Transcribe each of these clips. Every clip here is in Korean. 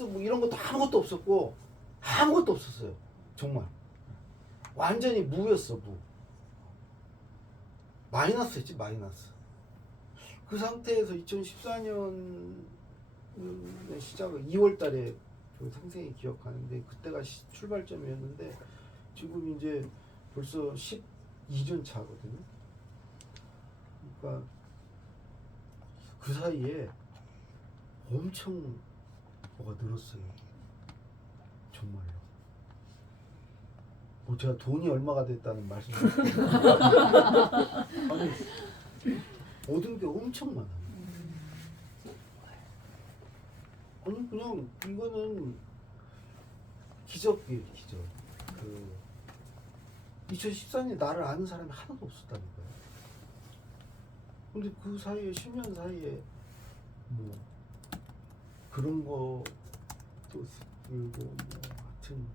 뭐 이런 것도 아무것도 없었고 아무것도 없었어요. 정말 완전히 무였어. 무. 마이너스였지. 마이너스. 그 상태에서 2014년 시작을 2월 달에 그 생생히 기억하는데 그때가 출발점이었는데 지금 이제 벌써 12년 차거든요. 그러니까 그 사이에 엄청 뭐가 늘었어요. 정말로. 뭐 제가 돈이 얼마가 됐다는 말씀. 아니 얻은 게 엄청 많아요. 아니 그냥 이거는 기적이에요. 기적. 그 2014년에 나를 아는 사람이 하나도 없었다니까요. 근데 그 사이에 10년 사이에 뭐 그런 것도 들고 뭐 하여튼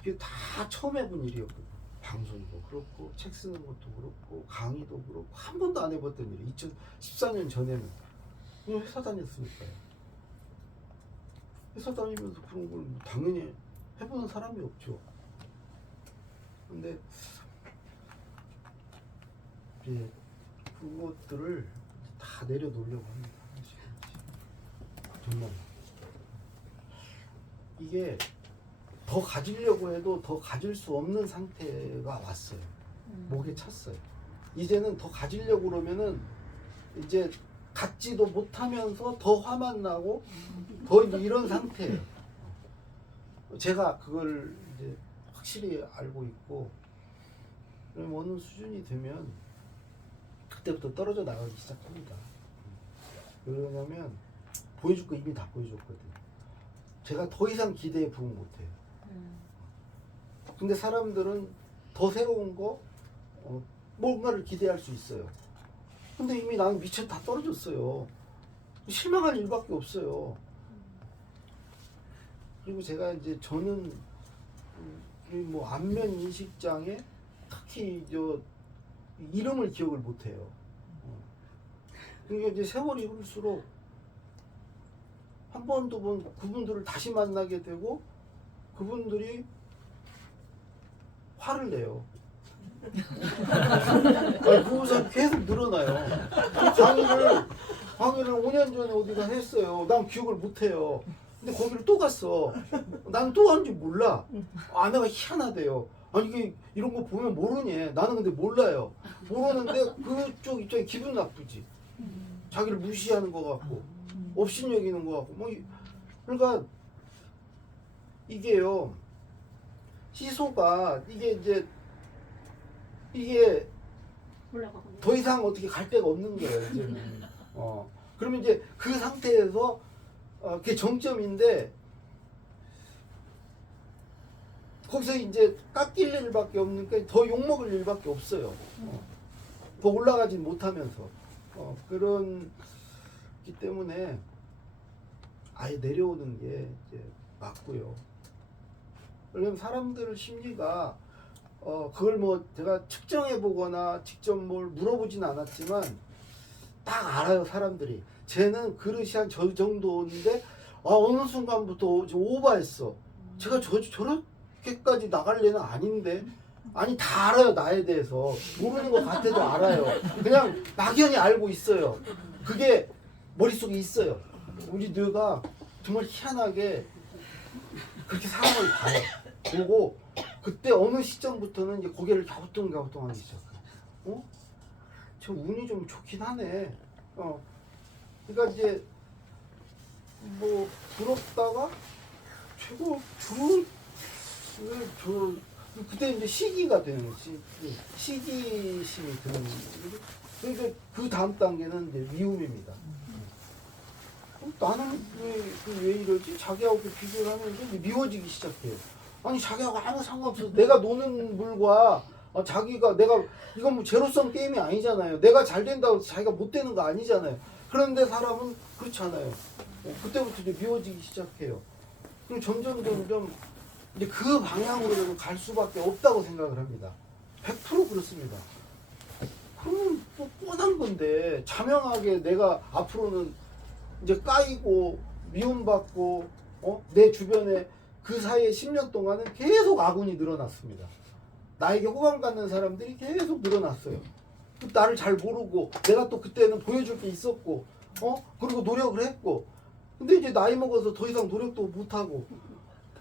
이게 다 처음 해본 일이었거든요. 방송도 그렇고 책 쓰는 것도 그렇고 강의도 그렇고 한 번도 안 해봤던 일이 2014년 전에는 그냥 회사 다녔으니까요. 회사 다니면서 그런 걸 당연히 해보는 사람이 없죠. 근데 이제 그것들을 다 내려놓으려고 합니다. 정말 이게 더 가지려고 해도 더 가질 수 없는 상태가 왔어요. 목에 찼어요. 이제는 더 가지려고 그러면은 이제 갖지도 못하면서 더 화만 나고 더 이제 이런 상태예요. 제가 그걸 이제 확실히 알고 있고 그럼 어느 수준이 되면 그때부터 떨어져 나가기 시작합니다. 왜냐면 보여줄 거 이미 다 보여줬거든요. 제가 더 이상 기대에 부응 못해요. 근데 사람들은 더 새로운 거 뭔가를 기대할 수 있어요. 근데 이미 나는 미천 다 떨어졌어요. 실망할 일밖에 없어요. 그리고 제가 이제 저는 뭐 안면 인식장애 특히 저 이름을 기억을 못해요. 그러니까 이제 세월이 흐를수록 한 번, 두 번 그분들을 다시 만나게 되고 그분들이 화를 내요. 그것은 계속 늘어나요. 강의를 5년 전에 어디가 했어요. 난 기억을 못해요. 근데 거기를 또 갔어. 난 또 한지 몰라. 내가 희한하대요. 아니 이게 이런 거 보면 모르니? 나는 근데 몰라요. 모르는데 그쪽 입장에 기분 나쁘지. 자기를 무시하는 것 같고 업신여기는 것 같고 뭐 그러니까 이게요. 시소가 이게 더 이상 어떻게 갈 데가 없는 거예요. 이제는. 그러면 이제 그 상태에서 그게 정점인데 거기서 이제 깎일 일밖에 없으니까 더 욕먹을 일밖에 없어요. 더 올라가진 못하면서 그런기 때문에 아예 내려오는 게 이제 맞고요. 왜냐면 사람들 심리가 그걸 뭐 제가 측정해 보거나 직접 뭘 물어보진 않았지만 딱 알아요. 사람들이 쟤는 그릇이 한 저 정도인데 어느 순간부터 오버했어. 제가 저렇게까지 나갈 애는 아닌데 아니 다 알아요. 나에 대해서 모르는 것 같아도 알아요. 그냥 막연히 알고 있어요. 그게 머릿속에 있어요. 우리 뇌가 정말 희한하게 그렇게 사람을 봐요. 보고 그때 어느 시점부터는 이제 고개를 갸우뚱하기 시작해요. 저 운이 좀 좋긴 하네. 그러니까 이제 뭐 부럽다가 최고 그때 이제 시기가 되는 시기심이 드는 거죠. 그러니까 그 다음 단계는 이제 미움입니다. 나는 왜 이러지? 자기하고 비교를 하면서 이제 미워지기 시작해요. 아니 자기하고 아무 상관없어. 내가 노는 물과 내가 이건 뭐 제로섬 게임이 아니잖아요. 내가 잘 된다고 해서 자기가 못 되는 거 아니잖아요. 그런데 사람은 그렇지 않아요. 그때부터 이제 미워지기 시작해요. 그리고 점점 이제 그 방향으로 갈 수밖에 없다고 생각을 합니다. 100% 그렇습니다. 그러면 또 뻔한 건데 자명하게 내가 앞으로는 이제 까이고 미움받고 내 주변에 그 사이에 10년 동안은 계속 아군이 늘어났습니다. 나에게 호감 갖는 사람들이 계속 늘어났어요. 나를 잘 모르고 내가 또 그때는 보여줄 게 있었고 그리고 노력을 했고 근데 이제 나이 먹어서 더 이상 노력도 못하고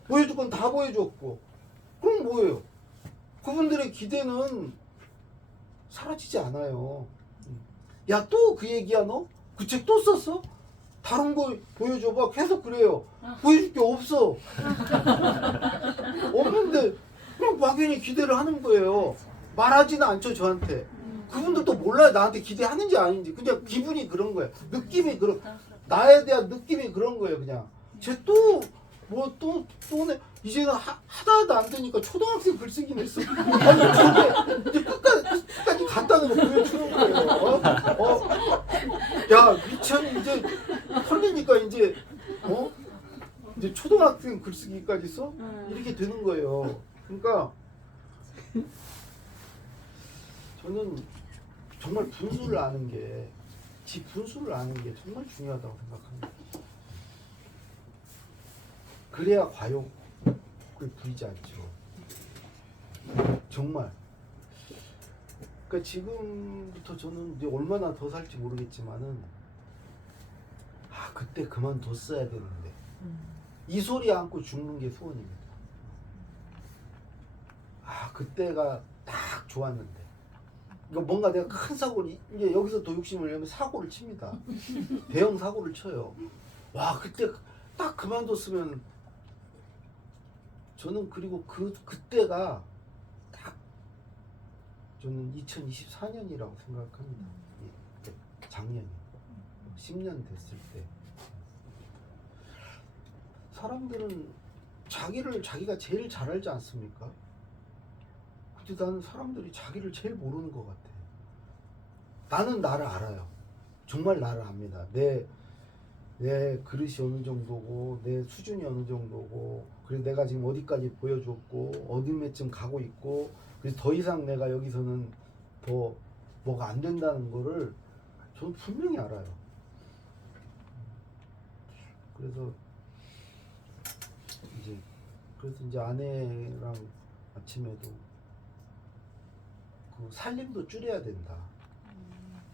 보여줄 건 다 보여줬고 그럼 뭐예요? 그분들의 기대는 사라지지 않아요. 야, 또 그 얘기야 너? 그 책 또 썼어? 다른 거 보여줘봐. 계속 그래요. 보여줄 게 없어. 없는데 그럼 막연히 기대를 하는 거예요. 말하지는 않죠 저한테. 그분들도 몰라요 나한테 기대하는지 아닌지. 그냥 기분이 그런 거예요. 느낌이 그런, 나에 대한 느낌이 그런 거예요. 그냥 쟤 또 뭐 또 이제는 하다도 안 되니까 초등학생 글쓰기 냈어. 아니 저게 이제 끝까지 갔다는 거 보여주는 거예요. 야 미천이 이제 털리니까 이제 이제 초등학생 글쓰기까지 써? 이렇게 되는 거예요. 그러니까 저는 정말 분수를 아는 게, 지 분수를 아는 게 정말 중요하다고 생각합니다. 그래야 과욕을 부리지 않죠. 정말. 그러니까 지금부터 저는 이제 얼마나 더 살지 모르겠지만은 그때 그만뒀어야 되는데 이 소리 안고 죽는 게 소원입니다. 그때가 딱 좋았는데. 이거 뭔가 내가 큰 사고를 이제 여기서 더 욕심을 내면 사고를 칩니다. 대형 사고를 쳐요. 와 그때 딱 그만뒀으면 저는 그리고 그때가 딱 저는 2024년이라고 생각합니다. 작년이 10년 됐을 때 사람들은 자기가 제일 잘 알지 않습니까? 근데 나는 사람들이 자기를 제일 모르는 것 같아. 나는 나를 알아요. 정말 나를 압니다. 내 그릇이 어느 정도고 내 수준이 어느 정도고 그리고 내가 지금 어디까지 보여줬고 어디쯤 가고 있고 그래서 더 이상 내가 여기서는 더 뭐가 안 된다는 거를 저는 분명히 알아요. 그래서 이제 아내랑 아침에도 그 살림도 줄여야 된다.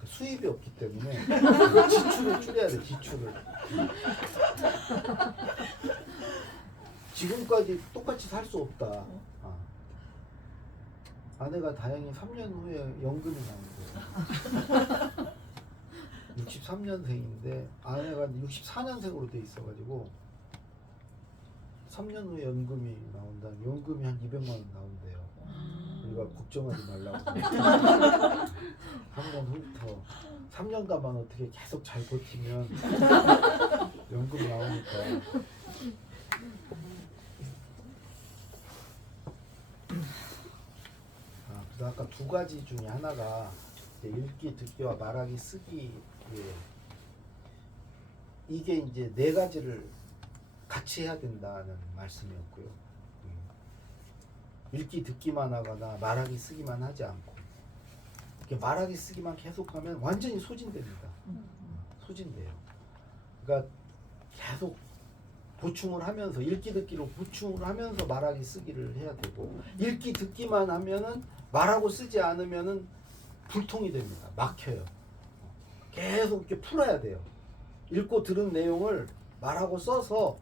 수입이 없기 때문에 지출을 줄여야 돼. 지출을. 지금까지 똑같이 살 수 없다. 아내가 다행히 3년 후에 연금이 나온 거예요. 63년생인데 아내가 64년생으로 돼 있어가지고 3년 후에 연금이 나온다. 연금이 한 200만 원 나온대요. 우리가 걱정하지 말라고. 3년 후부터 3년간만 어떻게 계속 잘 버티면 연금 나오니까. 그래서 아까 두 가지 중에 하나가 이제 읽기, 듣기와 말하기, 쓰기. 이게 이제 네 가지를 같이 해야 된다는 말씀이었고요. 읽기, 듣기만 하거나 말하기, 쓰기만 하지 않고 이렇게 말하기, 쓰기만 계속하면 완전히 소진됩니다. 소진돼요. 그러니까 계속 보충을 하면서 읽기, 듣기로 보충을 하면서 말하기, 쓰기를 해야 되고 읽기, 듣기만 하면은 말하고 쓰지 않으면은 불통이 됩니다. 막혀요. 계속 이렇게 풀어야 돼요. 읽고 들은 내용을 말하고 써서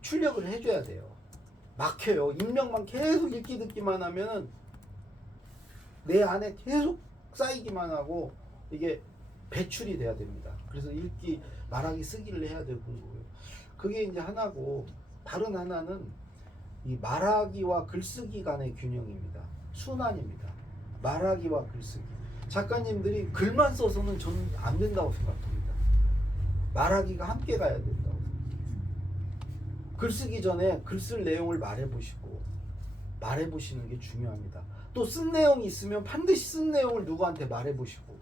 출력을 해줘야 돼요. 막혀요. 입력만 계속 읽기 듣기만 하면은 내 안에 계속 쌓이기만 하고 이게 배출이 돼야 됩니다. 그래서 읽기, 말하기, 쓰기를 해야 되는 거고요. 그게 이제 하나고 다른 하나는 이 말하기와 글쓰기 간의 균형입니다. 순환입니다. 말하기와 글쓰기. 작가님들이 글만 써서는 저는 안 된다고 생각합니다. 말하기가 함께 가야 된다고. 글 쓰기 전에 글 쓸 내용을 말해보시는 게 중요합니다. 또 쓴 내용이 있으면 반드시 쓴 내용을 누구한테 말해보시고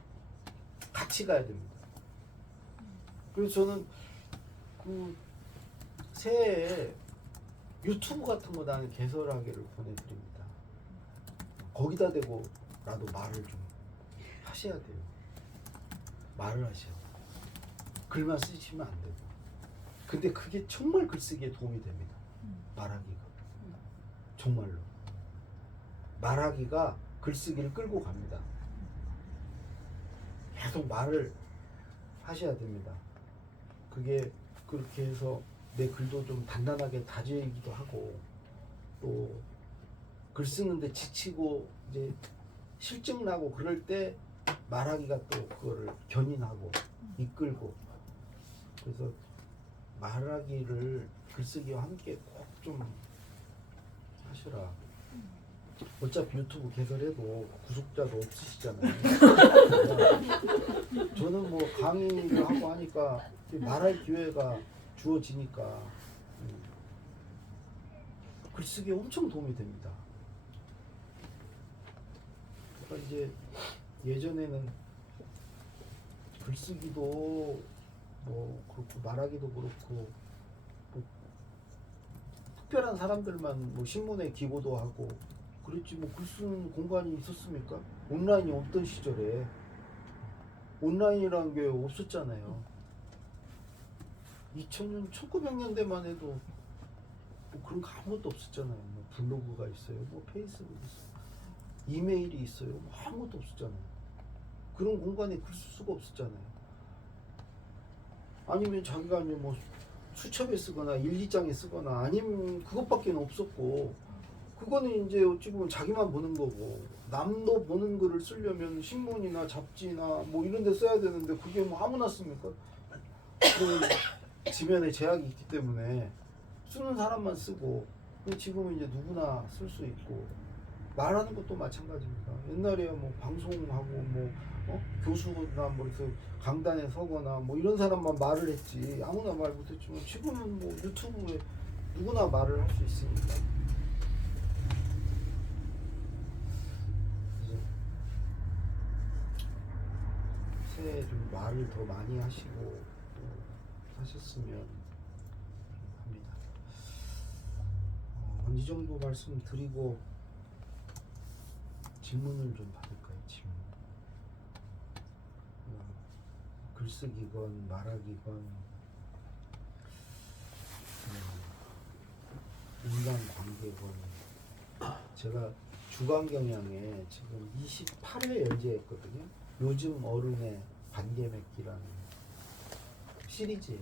같이 가야 됩니다. 그래서 저는 그 새해에 유튜브 같은 거 나는 개설하기를 보내드립니다. 거기다 대고라도 말을 좀 하셔야 돼요. 말을 하셔야 돼요. 글만 쓰시면 안 되고. 근데 그게 정말 글쓰기에 도움이 됩니다. 말하기가. 정말로. 말하기가 글쓰기를 끌고 갑니다. 계속 말을 하셔야 됩니다. 그게 그렇게 해서 내 글도 좀 단단하게 다지기도 하고, 또 글 쓰는데 지치고 이제 실증 나고 그럴 때 말하기가 또 그거를 견인하고 이끌고, 그래서 말하기를 글쓰기와 함께 꼭 좀 하시라. 어차피 유튜브 개설해도 구독자도 없으시잖아요. 저는 뭐 강의를 하고 하니까 말할 기회가 주어지니까 글쓰기에 엄청 도움이 됩니다. 그러니까 이제 예전에는 글쓰기도 뭐 그렇고 말하기도 그렇고 뭐 특별한 사람들만 뭐 신문에 기고도 하고 그랬지, 뭐 글 쓰는 공간이 있었습니까? 온라인이 없던 시절에 온라인이라는 게 없었잖아요. 2000년 1900년대만 해도 뭐 그런 거 아무것도 없었잖아요. 뭐 블로그가 있어요, 뭐 페이스북 있어요, 이메일이 있어요, 뭐 아무것도 없었잖아요. 그런 공간에 글 쓸 수가 없었잖아요. 아니면 자기가 뭐 수첩에 쓰거나 1, 2장에 쓰거나 아니면 그것밖에 없었고, 그거는 이제 어찌 보면 자기만 보는 거고, 남도 보는 글을 쓰려면 신문이나 잡지나 뭐 이런 데 써야 되는데 그게 뭐 아무나 씁니까? 지면에 제약이 있기 때문에 쓰는 사람만 쓰고, 근데 지금은 이제 누구나 쓸 수 있고, 말하는 것도 마찬가지입니다. 옛날에 뭐 방송하고 뭐 교수나 뭐 이렇게 강단에 서거나 뭐 이런 사람만 말을 했지 아무나 말 못했지만 지금은 뭐 유튜브에 누구나 말을 할 수 있으니까. 새해 좀 말을 더 많이 하시고 또 하셨으면 합니다. 이 정도 말씀드리고 질문을 좀 받을까요? 질문. 글쓰기건 말하기건 인간관계건. 제가 주간경향에 지금 28회 연재했거든요. 요즘 어른의 관계 맺기라는 시리즈예요.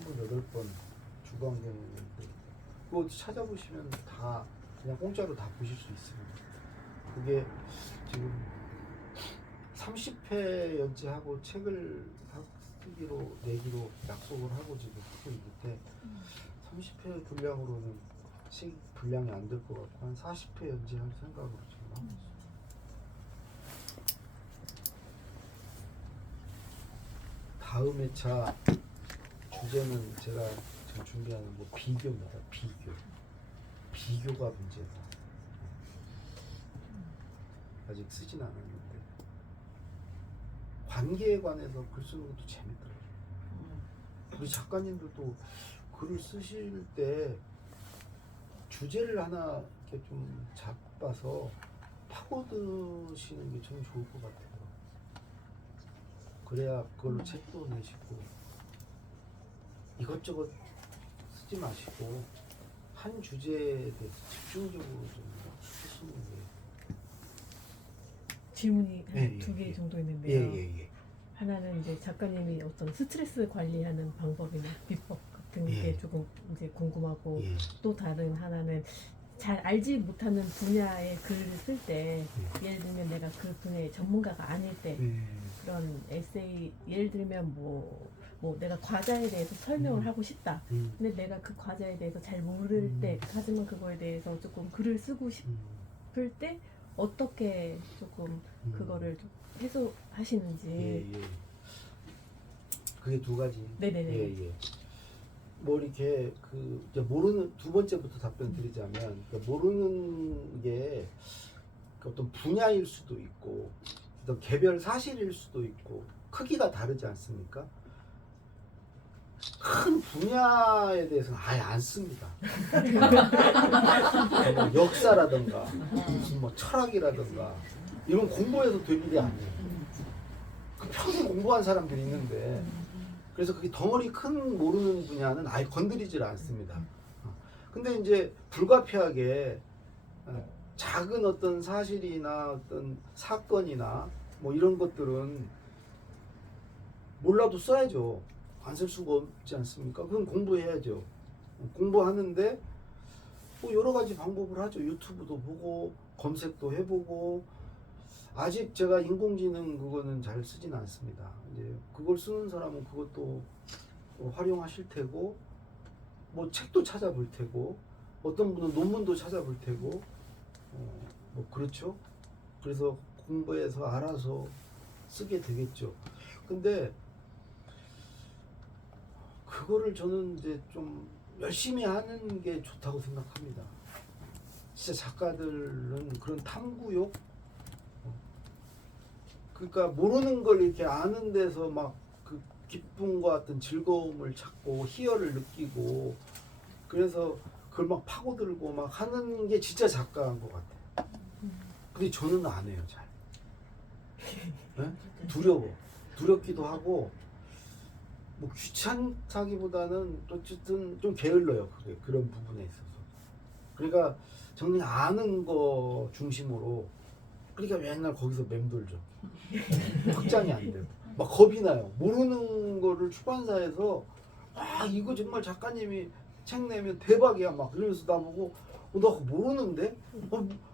28번 주간경향인데 그거 찾아보시면 다 그냥 공짜로 다 보실 수 있습니다. 그게 지금 30회 연재하고 책을 쓰기로 내기로 약속을 하고 지금 하고 있는데 30회 분량으로는 책 분량이 안 될 것 같고 한 40회 연재할 생각으로 지금 하고 있어요. 다음 회차 주제는 제가 지금 준비하는 뭐 비교입니다. 비교가 문제다. 아직 쓰진 않았는데 관계에 관해서 글 쓰는 것도 재밌더라고요. 우리 작가님들도 글을 쓰실 때 주제를 하나 이렇게 좀 잡아서 파고드시는 게 참 좋을 것 같아요. 그래야 그걸로 책도 내시고 이것저것 쓰지 마시고 한 주제에 대해서 집중적으로 좀 쓰시는 게. 질문이 예, 두 개 예. 정도 있는데요. 예. 하나는 이제 작가님이 어떤 스트레스 관리하는 방법이나 비법 같은 예. 게 조금 이제 궁금하고, 예. 또 다른 하나는 잘 알지 못하는 분야의 글을 쓸 때 예를 들면 내가 그 분야의 전문가가 아닐 때 그런 에세이, 예를 들면 뭐 내가 과자에 대해서 설명을 하고 싶다. 근데 내가 그 과자에 대해서 잘 모를 때, 하지만 그거에 대해서 조금 글을 쓰고 싶을 때 어떻게 조금 그거를 좀 해소하시는지. 예. 그게 두 가지. 네네네. 예. 뭐 이렇게 그 이제 모르는, 두 번째부터 답변 드리자면, 그러니까 모르는 게 어떤 분야일 수도 있고 어떤 개별 사실일 수도 있고 크기가 다르지 않습니까? 큰 분야에 대해서는 아예 안 씁니다. 뭐 역사라든가 무슨 뭐 철학이라든가 이런 공부해서 될 일이 아니에요. 그 평생 공부한 사람들이 있는데 그래서 그게 덩어리 큰 모르는 분야는 아예 건드리질 않습니다. 근데 이제 불가피하게 작은 어떤 사실이나 어떤 사건이나 뭐 이런 것들은 몰라도 써야죠. 안 쓸 수가 없지 않습니까? 그럼 공부해야죠. 공부하는데 뭐 여러 가지 방법을 하죠. 유튜브도 보고 검색도 해보고. 아직 제가 인공지능 그거는 잘 쓰진 않습니다. 이제 그걸 쓰는 사람은 그것도 활용하실 테고, 뭐 책도 찾아볼 테고, 어떤 분은 논문도 찾아볼 테고, 뭐 그렇죠. 그래서 공부해서 알아서 쓰게 되겠죠. 근데 그거를 저는 이제 좀 열심히 하는 게 좋다고 생각합니다. 진짜 작가들은 그런 탐구욕, 그러니까 모르는 걸 이렇게 아는 데서 막 그 기쁨과 어떤 즐거움을 찾고 희열을 느끼고, 그래서 그걸 막 파고들고 막 하는 게 진짜 작가인 것 같아요. 근데 저는 안 해요, 잘. 네? 두렵기도 하고, 뭐 귀찮다기보다는 어쨌든 좀 게을러요, 그게 그런 부분에 있어서. 그러니까 저는 아는 거 중심으로, 그러니까 맨날 거기서 맴돌죠. 확장이 안 되고 막 겁이 나요. 모르는 거를 출판사에서 이거 정말 작가님이 책 내면 대박이야 막 이러면서 나보고 나 그거 모르는데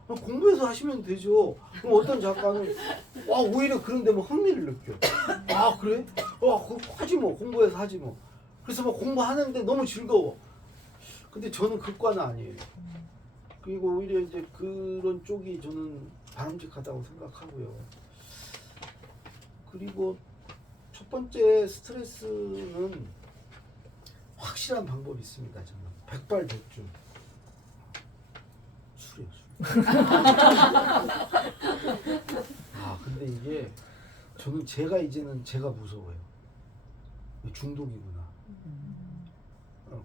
공부해서 하시면 되죠. 그럼 어떤 작가는 오히려 그런 데만 흥미를 느껴. 그래? 그거 하지 뭐, 공부해서 하지 뭐. 그래서 막 공부하는데 너무 즐거워. 근데 저는 그과는 아니에요. 그리고 오히려 이제 그런 쪽이 저는 바람직하다고 생각하고요. 그리고 첫 번째 스트레스는 확실한 방법이 있습니다. 저는 백발백중. 술이에요, 술. 근데 이게 저는 이제는 제가 무서워요. 중독이구나.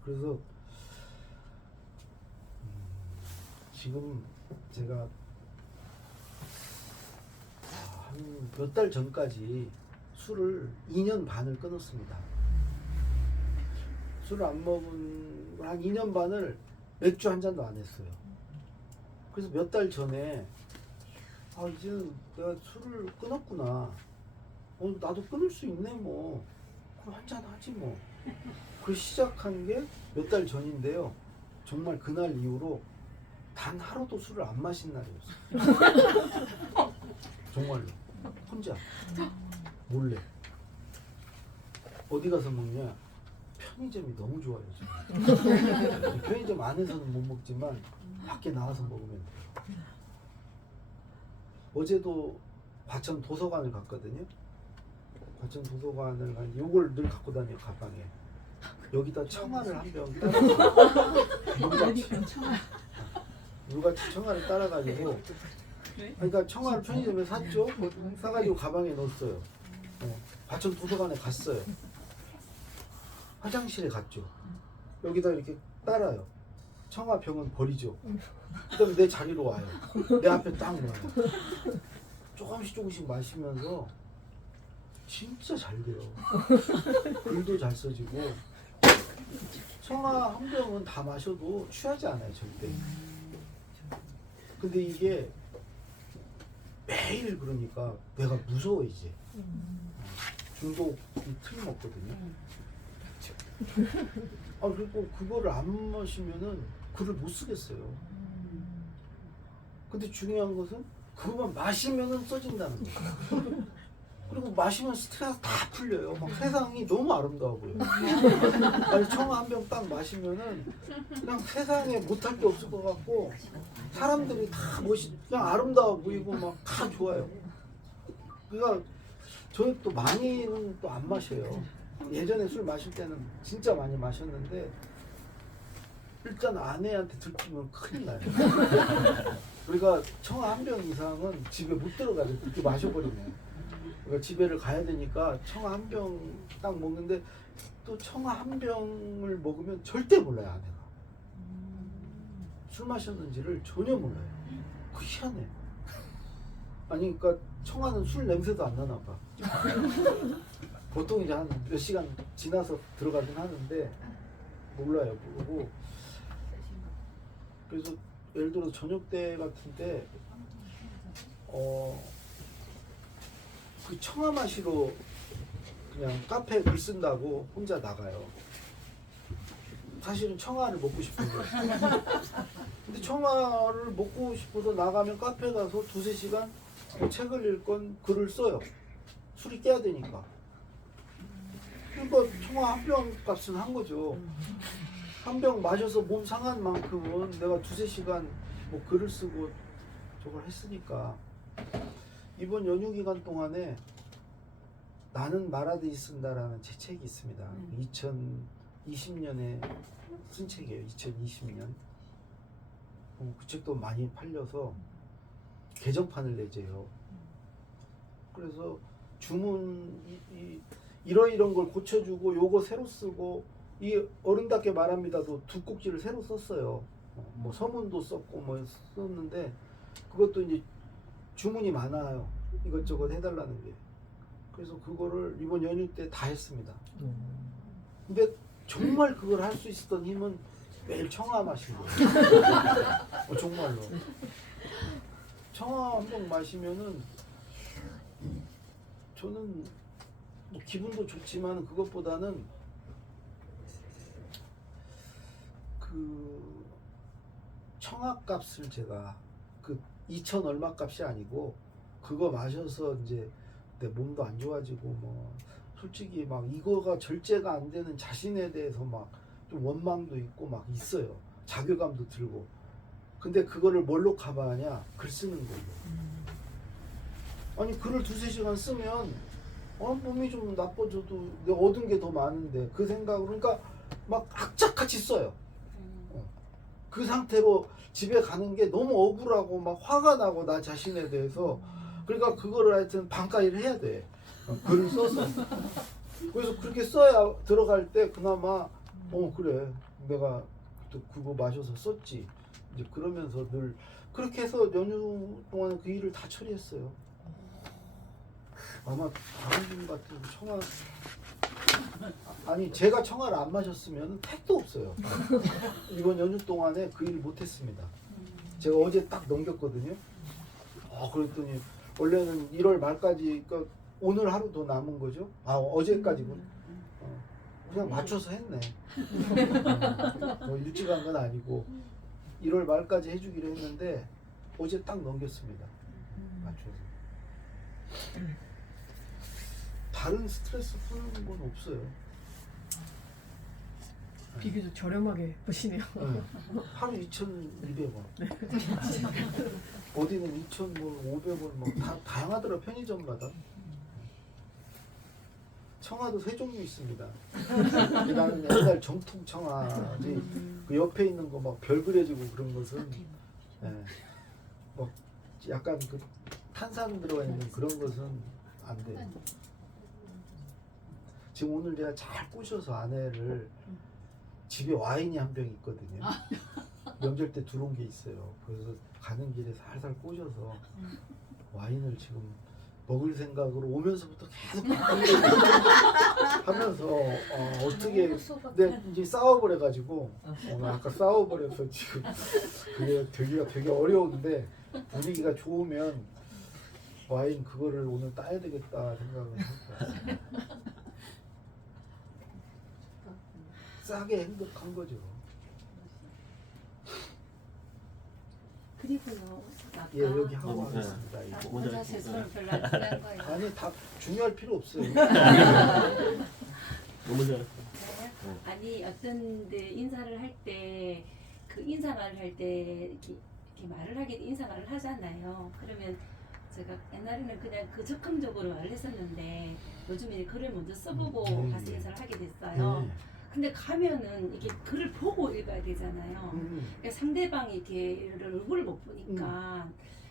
그래서 지금 제가 한 몇 달 전까지 술을 2년 반을 끊었습니다. 술을 안 먹은 한 2년 반을 맥주 한 잔도 안 했어요. 그래서 몇 달 전에 이제는 내가 술을 끊었구나. 나도 끊을 수 있네 뭐. 그럼 한 잔 하지 뭐. 그 시작한 게 몇 달 전인데요. 정말 그날 이후로 단 하루도 술을 안 마신 날이었어요. 정말로. 혼자 몰래. 어디 가서 먹냐? 편의점이 너무 좋아요. 저는. 편의점 안에서는 못 먹지만 밖에 나가서 먹으면 돼요. 어제도 과천 도서관을 갔거든요. 과천 도서관을 간 요걸 늘 갖고 다녀요, 가방에. 여기다 청아를 한 병 물같이 청아를 따라가지고, 그러니까 청아를 편의점에 샀죠. 사가지고 가방에 넣었어요. 과천 도서관에 갔어요. 화장실에 갔죠. 여기다 이렇게 따라요. 청아 병은 버리죠. 그다음에 내 자리로 와요. 내 앞에 딱 놔요. 조금씩 마시면서 진짜 잘 돼요. 글도 잘 써지고. 청아 한 병은 다 마셔도 취하지 않아요, 절대. 근데 이게 매일 그러니까 내가 무서워 이제. 중독이 틀림없거든요. 그리고 그거를 안 마시면은 글을 못 쓰겠어요. 근데 중요한 것은 그거만 마시면은 써진다는 거예요. 그리고 마시면 스트레스 다 풀려요. 막 세상이 너무 아름다워 보여요. 청아 한 병 딱 마시면은 그냥 세상에 못할 게 없을 것 같고, 사람들이 다 그냥 아름다워 보이고 막 다 좋아요. 그러니까 저는 또 많이는 또 안 마셔요. 예전에 술 마실 때는 진짜 많이 마셨는데 일단 아내한테 들키면 큰일 나요. 그러니까 청아 한 병 이상은 집에 못 들어가죠. 그렇게 마셔버리면. 그러니까 집에를 가야 되니까 청아 한 병 딱 먹는데, 또 청아 한 병을 먹으면 절대 몰라요, 아내가. 술 마셨는지를 전혀 몰라요. 그 희한해. 아니, 그러니까 청아는 술 냄새도 안 나나 봐. 보통 이제 한 몇 시간 지나서 들어가긴 하는데 몰라요. 모르고. 그래서 예를 들어 저녁 때 같은데 그 청아 마시러 그냥 카페에 글 쓴다고 혼자 나가요. 사실은 청아를 먹고 싶은 거예요. 근데 청아를 먹고 싶어서 나가면 카페 가서 두세 시간 책을 읽건 글을 써요. 술이 깨야 되니까. 그러니까 청아 한 병 값은 한 거죠. 한 병 마셔서 몸 상한 만큼은 내가 두세 시간 뭐 글을 쓰고 저걸 했으니까. 이번 연휴 기간 동안에 나는 말하듯이 쓴다라는 제 책이 있습니다. 2020년에 쓴 책이에요. 2020년. 그 책도 많이 팔려서 개정판을 내재요. 그래서 주문 이런 걸 고쳐주고 요거 새로 쓰고 이 어른답게 말합니다도 두 꼭지를 새로 썼어요. 뭐 서문도 썼고 뭐 썼는데 그것도 이제 주문이 많아요. 이것저것 해달라는 게. 그래서 그거를 이번 연휴 때 다 했습니다. 근데 정말 그걸 할 수 있었던 힘은 매일 청아 마신 거예요. 정말로. 청아 한 병 마시면은 저는 뭐 기분도 좋지만 그것보다는 그 청아 값을 제가 그 2천 얼마 값이 아니고 그거 마셔서 이제 내 몸도 안 좋아지고 뭐 솔직히 막 이거가 절제가 안 되는 자신에 대해서 막 좀 원망도 있고 막 있어요. 자괴감도 들고. 근데 그거를 뭘로 커버하냐? 글 쓰는 걸로. 아니 글을 두세 시간 쓰면 몸이 좀 나빠져도 내가 얻은 게 더 많은데 그 생각으로 그러니까 막 악착같이 써요. 그 상태로 집에 가는 게 너무 억울하고 막 화가 나고 나 자신에 대해서 그러니까 그거를 하여튼 반가이를 해야 돼. 글을 써서. 그래서 그렇게 써야 들어갈 때 그나마 그래 내가 또 그거 마셔서 썼지. 이제 그러면서 늘 그렇게 해서 연휴 동안에 그 일을 다 처리했어요. 아마 다른 분 같은 청아 아니 제가 청아를 안 마셨으면 택도 없어요. 이번 연휴 동안에 그 일을 못했습니다. 제가 어제 딱 넘겼거든요. 그랬더니 원래는 1월 말까지 그러니까 오늘 하루 더 남은 거죠. 어제까지군. 그냥 맞춰서 했네. 뭐 일찍 한 건 아니고 1월 말까지 해주기로 했는데 어제 딱 넘겼습니다. 맞춰서. 다른 스트레스 푸는 건 없어요. 비교적 저렴하게 보시네요. 하루 2,200원. 어디는 2,500원 뭐 다양하더라 편의점마다. 청아도 세 종류 있습니다. 나는 옛날 정통 청아지 그 옆에 있는 거 막 별 그려지고 그런 것은 뭐 약간 그 탄산 들어가 있는 그런 것은 안 돼요. 지금 오늘 제가 잘 꼬셔서 아내를 집에 와인이 한 병 있거든요. 명절 때 들어온 게 있어요. 그래서 가는 길에 살살 꼬셔서 와인을 지금 먹을 생각으로 오면서부터 계속 하면서 어떻게 근데 이제 싸워버려가지고 아까 싸워버려서 지금 그게 되게 어려운데 분위기가 좋으면 와인 그거를 오늘 따야 되겠다 생각을 할 것 같습니다. 싸게 행복한 거죠. 그리고요, 아까 예, 여기 하고 하겠습니다. 이거. 혼자 세수는 별로 안 중요한 거예요. 아니 다 중요할 필요 없어요. 너무 잘. 아니 어떤 데 인사를 할 때 그 인사 말을 할 때 이렇게 말을 하게 인사 말을 하잖아요. 그러면 제가 옛날에는 그냥 그 적극적으로 말을 했었는데 요즘에 글을 먼저 써보고 가서 인사를 하게 됐어요. 근데 가면은 이게 글을 보고 읽어야 되잖아요. 그러니까 상대방이 이렇게 얼굴을 못 보니까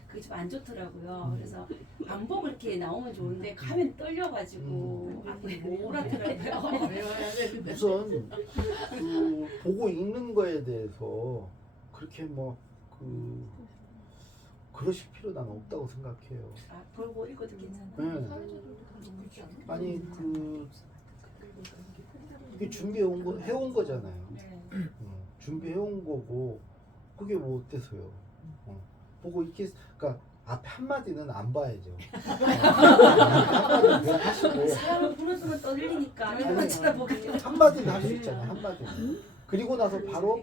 그게 좀 안 좋더라고요. 그래서 안 보고 이렇게 나오면 좋은데 가면 떨려가지고 앞에 못 알아들어요. 우선 그 보고 읽는 거에 대해서 그렇게 뭐 그러실 필요 난 없다고 생각해요. 아, 보고 읽어도 괜찮아요. 네. 아니 이게 해온 거잖아요. 네. 준비해온 거고 그게 뭐 어때서요? 보고 이렇게 그러니까 앞에 한마디는 안 봐야죠. 한마디는 그냥 하시고 사람을 보는 순간 떠들리니까 한번 쳐다보게 돼요. 한마디는 할 수 있잖아요. 한마디는. 그리고 나서 바로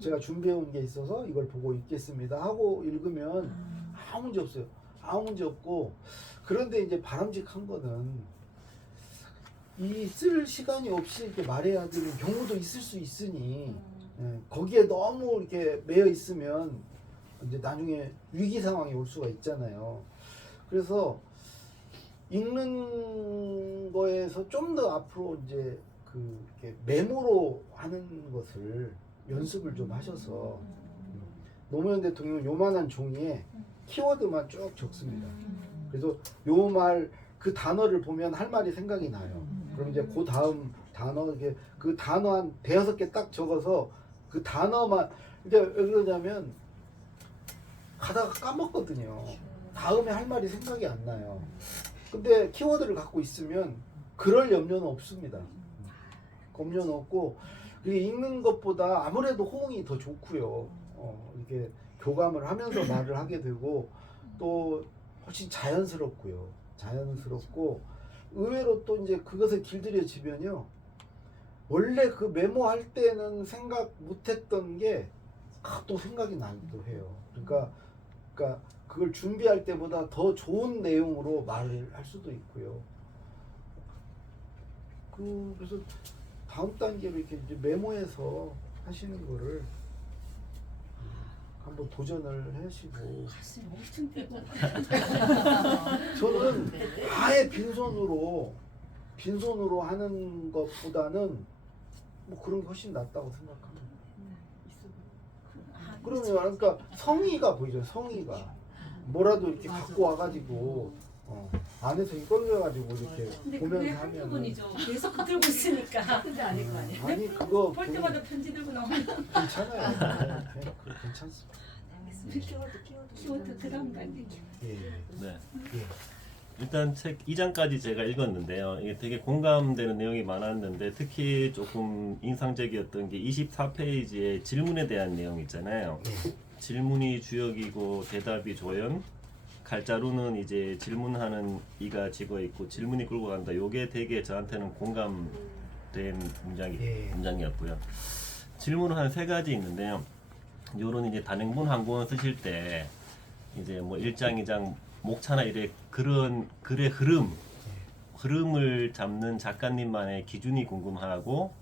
제가 준비해온 게 있어서 이걸 보고 읽겠습니다 하고 읽으면 아무 문제 없어요. 아무 문제 없고 그런데 이제 바람직한 거는 이 쓸 시간이 없이 이렇게 말해야 되는 경우도 있을 수 있으니 거기에 너무 이렇게 매여 있으면 이제 나중에 위기 상황이 올 수가 있잖아요. 그래서 읽는 거에서 좀 더 앞으로 이제 이렇게 메모로 하는 것을 연습을 좀 하셔서 노무현 대통령은 요만한 종이에 키워드만 쭉 적습니다. 그래서 요 말 그 단어를 보면 할 말이 생각이 나요. 그럼 이제 그 다음 단어 이게 그 단어 한 대여섯 개 딱 적어서 그 단어만 이게 왜 그러냐면 가다가 까먹거든요. 다음에 할 말이 생각이 안 나요. 근데 키워드를 갖고 있으면 그럴 염려는 없습니다. 염려는 없고 이게 읽는 것보다 아무래도 호응이 더 좋고요. 이게 교감을 하면서 말을 하게 되고 또 훨씬 자연스럽고요. 자연스럽고 의외로 또 이제 그것을 길들여지면요. 원래 그 메모할 때는 생각 못했던 게 또 생각이 나기도 해요. 그러니까 그걸 준비할 때보다 더 좋은 내용으로 말을 할 수도 있고요. 그래서 다음 단계로 이렇게 이제 메모해서 하시는 거를 한번 도전을 하시고. 가슴이 엄청 뛰고. 저는 아예 빈손으로 하는 것보다는 뭐 그런 게 훨씬 낫다고 생각합니다. 그러면 그러니까 성의가 보이죠. 성의가 뭐라도 이렇게 갖고 와가지고 안에서 이끌려가지고 이렇게 근데 그게 보면서 하면 한꺼번이죠. 계속 들고 있으니까. 근데 아닐 거 아니에요. 아니 그거 볼 때마다 편지 들고 나오면 괜찮아요. 그거 괜찮습니다. 키워드 그다음 단계. 예. 네. 예. 일단 책 2장까지 제가 읽었는데요. 이게 되게 공감되는 내용이 많았는데 특히 조금 인상적이었던 게 24페이지에 질문에 대한 내용 있잖아요. 질문이 주역이고 대답이 조연, 갈자루는 이제 질문하는 이가 찍어 있고 질문이 끌고 간다. 요게 되게 저한테는 공감된 문장이었고요. 질문은 한 3가지 있는데요. 요런 이제 단행본 한 권 쓰실 때 이제 뭐 1장, 2장 목차나 이래 그런 글의 흐름을 잡는 작가님만의 기준이 궁금하고,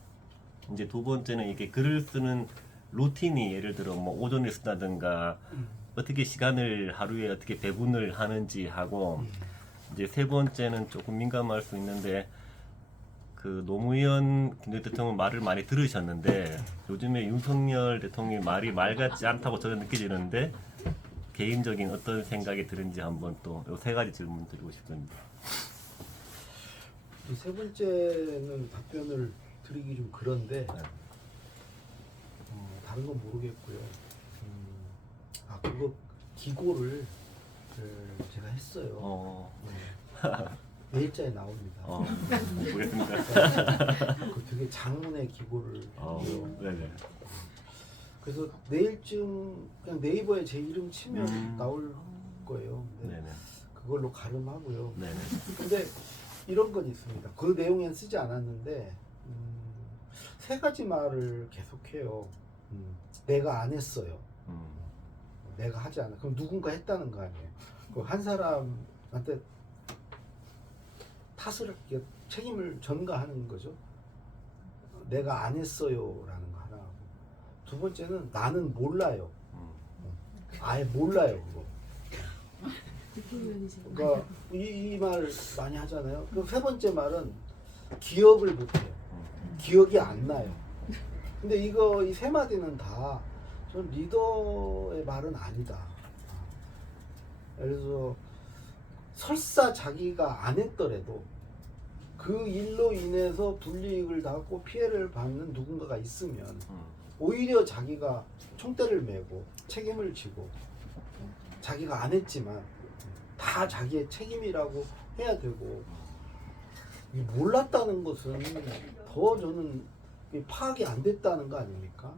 이제 두 번째는 이게 글을 쓰는 루틴이 예를 들어 뭐 오전에 쓴다든가 어떻게 시간을 하루에 어떻게 배분을 하는지 하고, 이제 세 번째는 조금 민감할 수 있는데 그 노무현 김대중 대통령 말을 많이 들으셨는데 요즘에 윤석열 대통령의 말이 말 같지 않다고 저는 느껴지는데 개인적인 어떤 생각이 드는지 한번 또 이 3가지 질문 드리고 싶습니다. 이 세 번째는 답변을 드리기 좀 그런데 다른 건 모르겠고요. 그거 기고를 제가 했어요. 내일자에 나옵니다. 보겠습니다. 그 되게 장문의 기고를 했고요. 네네. 그래서 내일쯤 그냥 네이버에 제 이름 치면 나올 거예요. 네네. 그걸로 가름하고요. 네네. 근데 이런 건 있습니다. 그 내용엔 쓰지 않았는데 3가지 말을 계속해요. 내가 안 했어요. 내가 하지 않아. 그럼 누군가 했다는 거 아니에요. 그 한 사람한테 탓을 책임을 전가하는 거죠. 내가 안 했어요라는 거 하나 하고, 두 번째는 나는 몰라요. 아예 몰라요 그거. 그러니까 이 말 많이 하잖아요. 그리고 세 번째 말은 기억을 못해요. 기억이 안 나요. 근데 이 세 마디는 다 전 리더의 말은 아니다. 그래서 설사 자기가 안 했더라도 그 일로 인해서 불이익을 당하고 피해를 받는 누군가가 있으면 오히려 자기가 총대를 메고 책임을 지고 자기가 안 했지만 다 자기의 책임이라고 해야 되고, 이 몰랐다는 것은 더 저는 파악이 안 됐다는 거 아닙니까?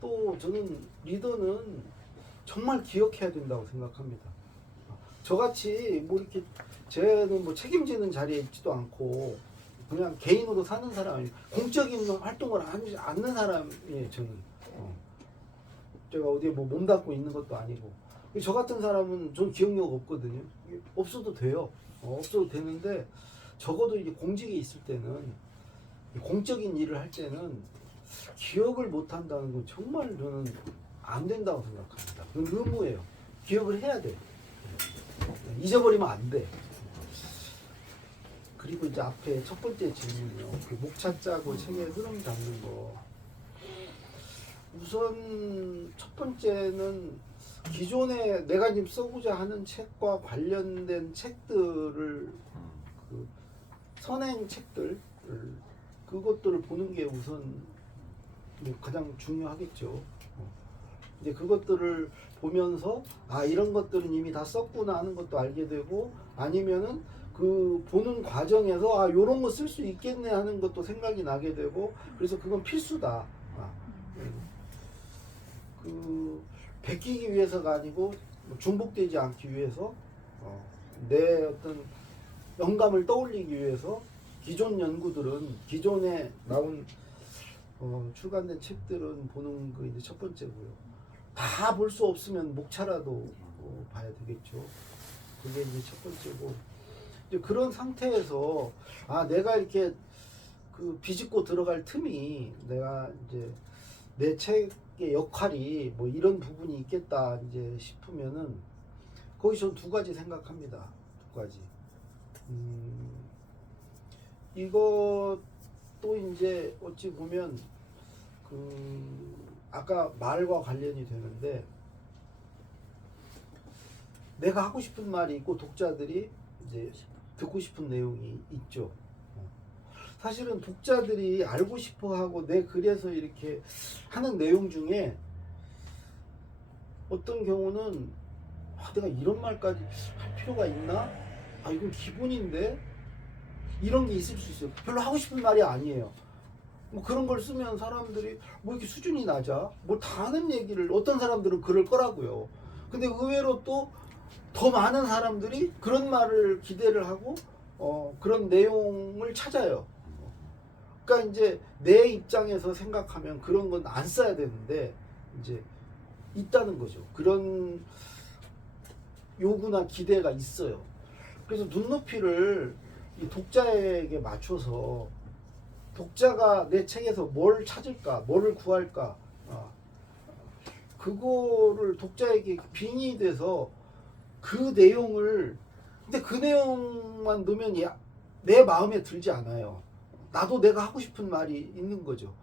또 저는 리더는 정말 기억해야 된다고 생각합니다. 저같이 뭐 이렇게 쟤는 뭐 책임지는 자리에 있지도 않고 그냥 개인으로 사는 사람이, 공적인 활동을 하지 않는 사람이에요. 저는 제가 어디에 뭐 몸담고 있는 것도 아니고. 저 같은 사람은 전 기억력 없거든요. 없어도 돼요. 없어도 되는데 적어도 이제 공직에 있을 때는, 공적인 일을 할 때는 기억을 못 한다는 건 정말 저는 안 된다고 생각합니다. 그건 의무예요. 기억을 해야 돼. 잊어버리면 안 돼. 그리고 이제 앞에 첫 번째 질문이요. 그 목차 짜고 책의 흐름 잡는 거. 우선 첫 번째는 기존에 내가 지금 써고자 하는 책과 관련된 책들을, 그 선행 책들, 그것들을 보는 게 우선 가장 중요하겠죠. 이제 그것들을 보면서 아, 이런 것들은 이미 다 썼구나 하는 것도 알게 되고, 아니면은 그 보는 과정에서 아, 요런 거 쓸 수 있겠네 하는 것도 생각이 나게 되고, 그래서 그건 필수다. 그 베끼기 위해서가 아니고 중복되지 않기 위해서, 내 어떤 영감을 떠올리기 위해서 기존 연구들은, 기존에 나온 출간된 책들은 보는 거 이제 첫 번째고요. 다 볼 수 없으면 목차라도 봐야 되겠죠. 그게 이제 첫 번째고, 이제 그런 상태에서 아, 내가 이렇게 그 비집고 들어갈 틈이, 내가 이제 내 책의 역할이 뭐 이런 부분이 있겠다 이제 싶으면은, 거기서 두 가지 생각합니다. 두 가지. 이것도 이제 어찌 보면 그 아까 말과 관련이 되는데, 내가 하고 싶은 말이 있고 독자들이 이제 듣고 싶은 내용이 있죠. 사실은 독자들이 알고 싶어 하고 내 글에서 이렇게 하는 내용 중에 어떤 경우는 아, 내가 이런 말까지 할 필요가 있나? 아, 이건 기본인데? 이런 게 있을 수 있어요. 별로 하고 싶은 말이 아니에요. 뭐 그런 걸 쓰면 사람들이 뭐 이렇게 수준이 낮아? 뭐 다 하는 얘기를, 어떤 사람들은 그럴 거라고요. 근데 의외로 또 더 많은 사람들이 그런 말을 기대를 하고 그런 내용을 찾아요. 그러니까 이제 내 입장에서 생각하면 그런 건 안 써야 되는데 이제 있다는 거죠. 그런 요구나 기대가 있어요. 그래서 눈높이를 이 독자에게 맞춰서, 독자가 내 책에서 뭘 찾을까, 뭐를 구할까, 그거를 독자에게 빙의 돼서 그 내용을, 근데 그 내용만 넣으면 내 마음에 들지 않아요. 나도 내가 하고 싶은 말이 있는 거죠.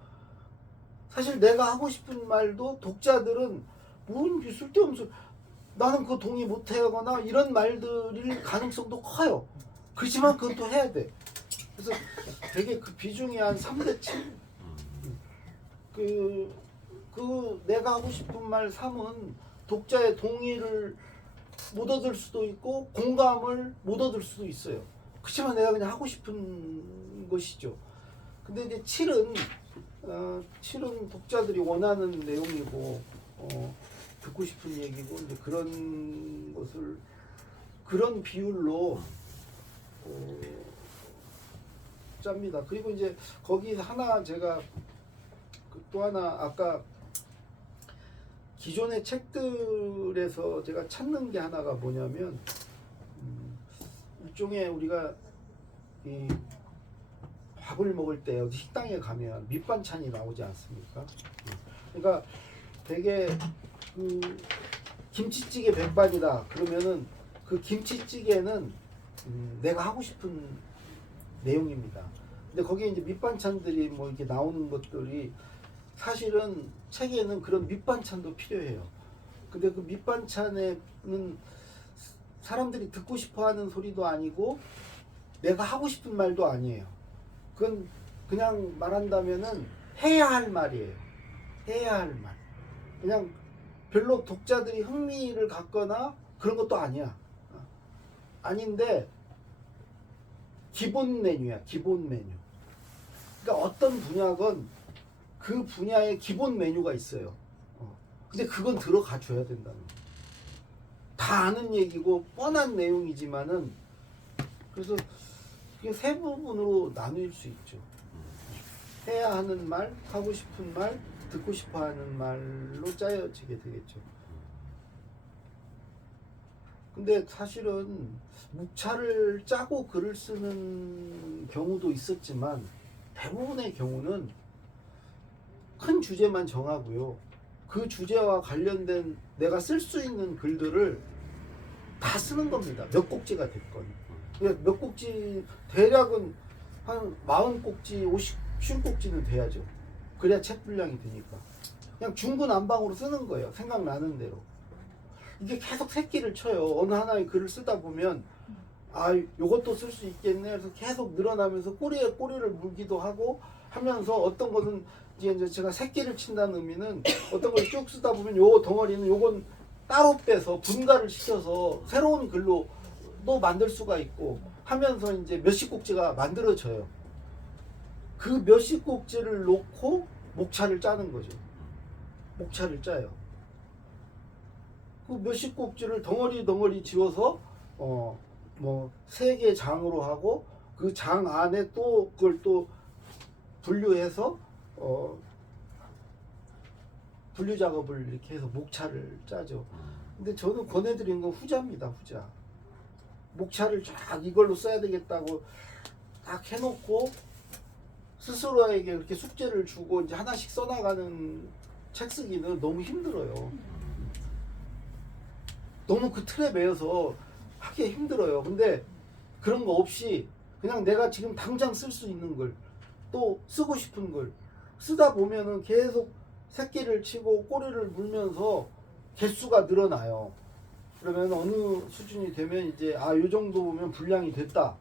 사실 내가 하고 싶은 말도 독자들은 뭔 쓸데없는 소리, 나는 그거 동의 못 하거나 이런 말들일 가능성도 커요. 그렇지만 그건 또 해야 돼. 그래서 되게 그 비중이 한 3대 7. 그 내가 하고 싶은 말 3은 독자의 동의를 못 얻을 수도 있고 공감을 못 얻을 수도 있어요. 그렇지만 내가 그냥 하고 싶은 것이죠. 근데 이제 7은 독자들이 원하는 내용이고 듣고 싶은 얘기고, 이제 그런 것을 그런 비율로 짭니다. 그리고 이제 거기 하나 제가 또 하나, 아까 기존의 책들에서 제가 찾는 게 하나가 뭐냐면, 일종의 우리가 이 밥을 먹을 때 어디 식당에 가면 밑반찬이 나오지 않습니까? 그러니까 되게 그 김치찌개 백반이다 그러면은 그 김치찌개는 내가 하고 싶은 내용입니다. 근데 거기에 이제 밑반찬들이 뭐 이렇게 나오는 것들이, 사실은 책에는 그런 밑반찬도 필요해요. 근데 그 밑반찬에는 사람들이 듣고 싶어 하는 소리도 아니고 내가 하고 싶은 말도 아니에요. 그건 그냥 말한다면은 해야 할 말이에요. 해야 할 말. 그냥 별로 독자들이 흥미를 갖거나 그런 것도 아니야. 아닌데 기본 메뉴야, 기본 메뉴. 그러니까 어떤 분야건 그 분야의 기본 메뉴가 있어요. 근데 그건 들어가 줘야 된다는 거야. 다 아는 얘기고 뻔한 내용이지만은 그래서 그게 세 부분으로 나눌 수 있죠. 해야 하는 말, 하고 싶은 말, 듣고 싶어 하는 말로 짜여지게 되겠죠. 근데 사실은 묵차를 짜고 글을 쓰는 경우도 있었지만 대부분의 경우는 큰 주제만 정하고요. 그 주제와 관련된 내가 쓸 수 있는 글들을 다 쓰는 겁니다. 몇 꼭지가 됐건. 몇 꼭지, 대략은 한 40꼭지, 50꼭지는 돼야죠. 그래야 책 분량이 되니까. 그냥 중구난방으로 쓰는 거예요. 생각나는 대로. 이게 계속 새끼를 쳐요. 어느 하나의 글을 쓰다 보면 아, 요것도 쓸 수 있겠네. 그래서 계속 늘어나면서 꼬리에 꼬리를 물기도 하고 하면서 어떤 것은 이제 제가 새끼를 친다는 의미는 어떤 걸 쭉 쓰다 보면 요 덩어리는 요건 따로 빼서 분갈을 시켜서 새로운 글로 또 만들 수가 있고 하면서 이제 몇십 꼭지가 만들어져요. 그 몇십 꼭지를 놓고 목차를 짜는 거죠. 목차를 짜요. 그 몇십 꼭지를 덩어리 지어서 뭐 3개 장으로 하고 그 장 안에 또 그걸 또 분류해서 분류 작업을 이렇게 해서 목차를 짜죠. 근데 저는 권해드리는 건 후자입니다. 후자. 목차를 쫙 이걸로 써야 되겠다고 딱 해놓고 스스로에게 그렇게 숙제를 주고 이제 하나씩 써나가는 책 쓰기는 너무 힘들어요. 너무 그 틀에 매여서 하기 힘들어요. 근데 그런 거 없이 그냥 내가 지금 당장 쓸 수 있는 걸 또 쓰고 싶은 걸 쓰다 보면은 계속 새끼를 치고 꼬리를 물면서 개수가 늘어나요. 그러면 어느 수준이 되면 이제 요 정도 보면 분량이 됐다.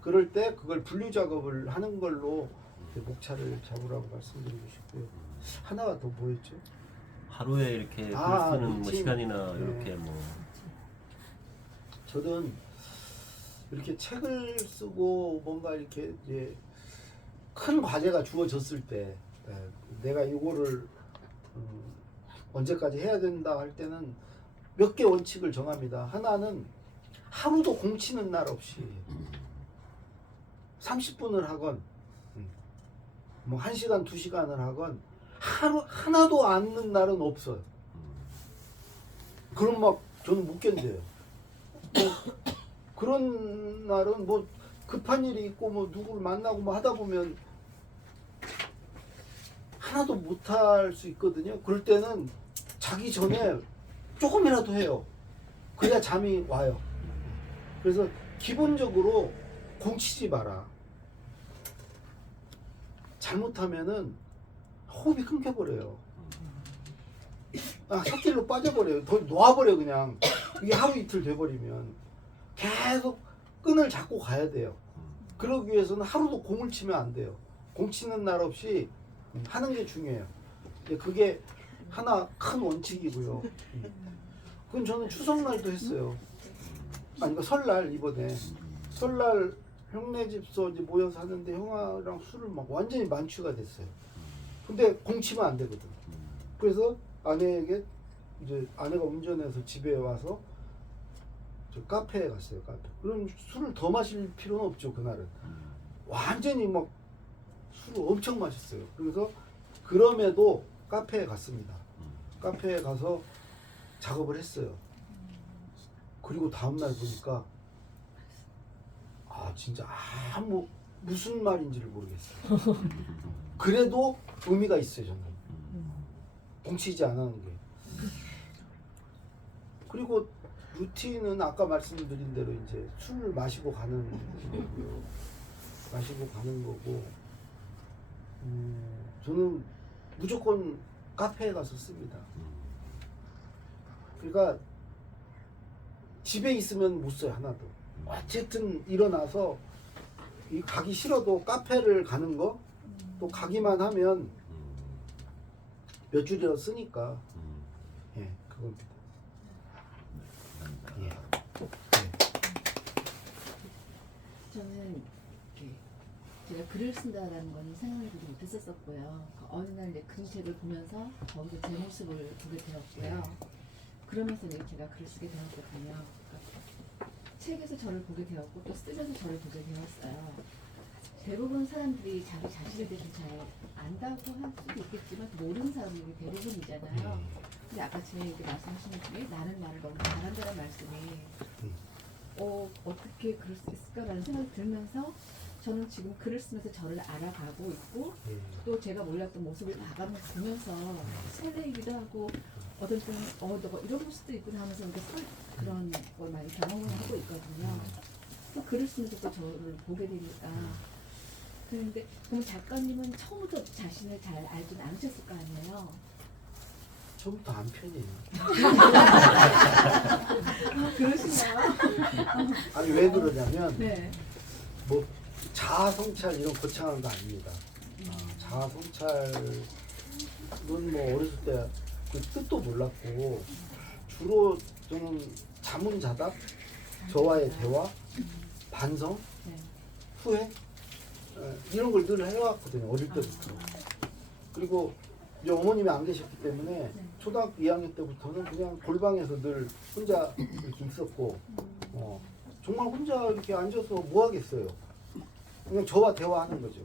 그럴 때 그걸 분류 작업을 하는 걸로 목차를 잡으라고 말씀드리고 싶고요. 하나가 더 뭐였죠? 하루에 이렇게 글 쓰는 뭐 시간이나 이렇게 뭐 저는 이렇게 책을 쓰고 뭔가 이렇게 이제 큰 과제가 주어졌을 때 내가 이거를 언제까지 해야 된다 할 때는 몇 개 원칙을 정합니다. 하나는 하루도 공치는 날 없이 30분을 하건 뭐 1시간, 2시간을 하건 하루 하나도 앉는 날은 없어요. 그럼 막 저는 못 견뎌요. 그런 날은 뭐 급한 일이 있고 뭐 누구를 만나고 뭐 하다 보면 하나도 못 할 수 있거든요. 그럴 때는 자기 전에 조금이라도 해요. 그래야 잠이 와요. 그래서 기본적으로 공치지 마라. 잘못하면은 호흡이 끊겨버려요. 혓길로 빠져버려요. 더 놓아버려 그냥. 이게 하루 이틀 돼버리면 계속 끈을 잡고 가야 돼요. 그러기 위해서는 하루도 공을 치면 안 돼요. 공 치는 날 없이 하는 게 중요해요. 그게 하나 큰 원칙이고요. 그건 저는 추석날도 했어요. 아니, 설날 이번에 설날 형네 집서 이제 모여서 하는데 형아랑 술을 막 완전히 만취가 됐어요. 근데 공치면 안 되거든. 그래서 아내에게 이제 아내가 운전해서 집에 와서 저 카페에 갔어요. 카페. 그럼 술을 더 마실 필요는 없죠. 그날은 완전히 막 술을 엄청 마셨어요. 그래서 그럼에도 카페에 갔습니다. 카페에 가서 작업을 했어요. 그리고 다음날 보니까 진짜 무슨 말인지를 모르겠어요. 그래도 의미가 있어요. 저는 공치지 않은 게. 그리고 루틴은 아까 말씀드린 대로 이제 술을 마시고 가는 거고요. 마시고 가는 거고. 저는 무조건 카페에 가서 씁니다. 그러니까 집에 있으면 못 써요. 하나도. 어쨌든 일어나서 가기 싫어도 카페를 가는 거 또 가기만 하면 몇 줄이라도 쓰니까 그겁니다. 감사합니다. 예. 저는 이렇게 제가 글을 쓴다라는 거는 생각해보지 못했었고요. 어느 날 내 그림책을 보면서 거기서 제 모습을 보게 되었고요. 그러면서 이제 제가 글을 쓰게 되었거든요. 그러니까 책에서 저를 보게 되었고 또 쓰면서 저를 보게 되었어요. 대부분 사람들이 자기 자신에 대해서 잘 안다고 할 수도 있겠지만 모르는 사람들이 대부분이잖아요. 근데 아까 제가 말씀하신 중에 나는 말을 너무 잘한다는 말씀이 어떻게 그럴 수 있을까라는 생각이 들면서 저는 지금 글을 쓰면서 저를 알아가고 있고 예. 또 제가 몰랐던 모습을 봐가면서 설레이기도 하고 어떤 때는 너가 이런 모습도 있구나 하면서 이렇게 그런 걸 많이 경험을 하고 있거든요. 또 글을 쓰면서 또 저를 보게 되니까 그런데 그럼 작가님은 처음부터 자신을 잘 알진 않으셨을 거 아니에요? 처음부터 안 편해요. 그러신가요? 아니 왜 그러냐면 네. 뭐 자아 성찰 이런 거창한 거 아닙니다. 자아 성찰은 뭐 어렸을 때 그 뜻도 몰랐고 주로 저는 자문자답, 저와의 대화, 반성, 네. 후회 이런 걸 늘 해왔거든요. 어릴 때부터. 그리고 이제 어머님이 안 계셨기 때문에 초등학교 2학년 때부터는 그냥 골방에서 늘 혼자 이렇게 있었고 정말 혼자 이렇게 앉아서 뭐 하겠어요. 그냥 저와 대화하는 거죠.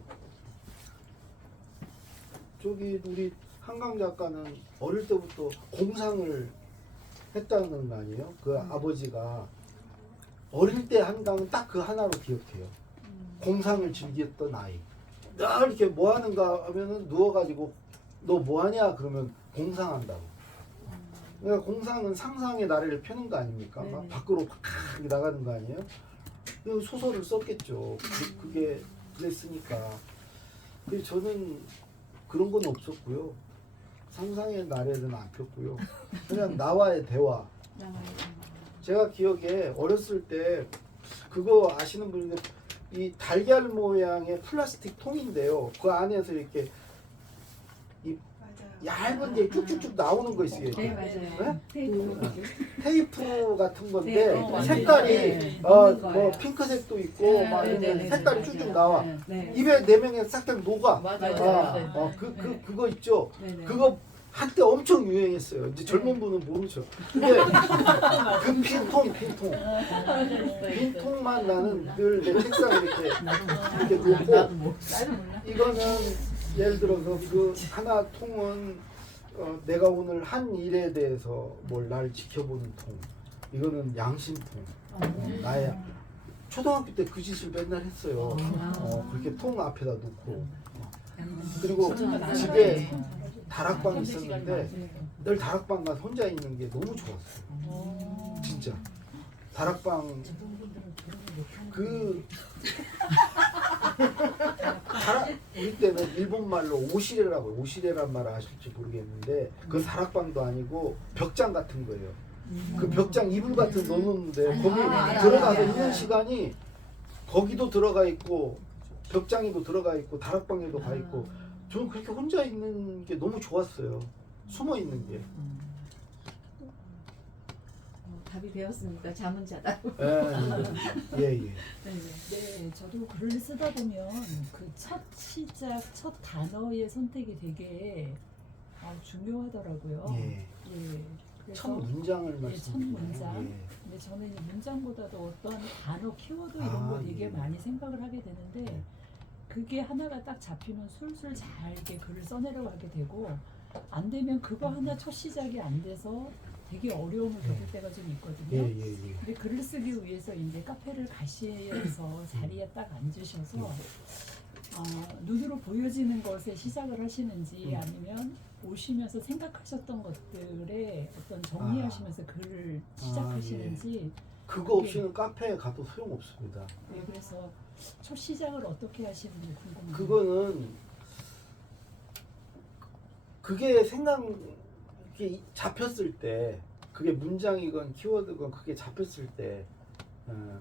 저기 우리 한강 작가는 어릴 때부터 공상을 했다는 거 아니에요? 그 아버지가 어릴 때 한강은 딱 그 하나로 기억해요. 공상을 즐겼던 아이. 늘 이렇게 뭐 하는가 하면은 누워가지고 너 뭐 하냐 그러면 공상한다고. 그러니까 공상은 상상의 나래를 펴는 거 아닙니까? 막 밖으로 팍 나가는 거 아니에요? 그 소설을 썼겠죠. 그게 그랬으니까. 근데 저는 그런 건 없었고요. 상상의 나래는 안 폈고요. 그냥 나와의 대화. 제가 기억에 어렸을 때 그거 아시는 분인데 이 달걀 모양의 플라스틱 통인데요. 그 안에서 이렇게 이 얇은 게 쭉쭉쭉 나오는 거 있어요. 네, 맞아요. 네? 테이프. 테이프 같은 건데 맞아요. 색깔이 네, 뭐 있는 거예요. 핑크색도 있고 막 네, 이런 네, 색깔이 네, 쭉쭉 맞아요. 나와. 네. 입에 내면에 싹싹 녹아. 맞아요. 그거 있죠. 네, 네. 그거 한때 엄청 유행했어요. 이제 젊은 분은 모르죠. 근데 그 빈통만 나는 늘 내 책상에 이렇게 놓고 이거는 예를 들어서 그 하나 통은 내가 오늘 한 일에 대해서 뭘 날 지켜보는 통. 이거는 양심통. 나의 초등학교 때 그 짓을 맨날 했어요. 그렇게 통 앞에다 놓고. 그리고 집에 다락방이 있었는데 늘 다락방 가서 혼자 있는 게 너무 좋았어요. 진짜. 다락방 우리 때는 일본 말로 오시레라고 오시레란 말을 아실지 모르겠는데 그 다락방도 아니고 벽장 같은 거예요. 그 벽장 이불 같은 거 넣어놓는데 거기 들어가서 있는 시간이 거기도 들어가 있고 벽장에도 들어가 있고 다락방에도 가 있고 저는 그렇게 혼자 있는 게 너무 좋았어요. 숨어 있는 게. 답이 되었습니까? 자문자다. 예. 네, 저도 글을 쓰다 보면 그 첫 시작, 첫 단어의 선택이 되게 중요하더라고요. 예. 그래서 첫 문장을 첫 말씀드리네요. 문장. 예. 근데 저는 이 문장보다도 어떤 단어, 키워드 이런 거 되게 예. 많이 생각을 하게 되는데 네. 그게 하나가 딱 잡히면 술술 잘 이렇게 글을 써내려고 하게 되고 안 되면 그거 하나 첫 시작이 안 돼서 되게 어려움을 겪을 때가 좀 있거든요. 예. 근데 글을 쓰기 위해서 이제 카페를 가시에서 자리에 딱 앉으셔서 눈으로 보여지는 것에 시작을 하시는지 아니면 오시면서 생각하셨던 것들에 어떤 정리하시면서 글을 시작하시는지 그거 없이는 카페에 가도 소용없습니다. 네, 그래서 첫 시작을 어떻게 하시는지 궁금해요. 그거는 그게 이게 잡혔을 때 그게 문장이건 키워드건 그게 잡혔을 때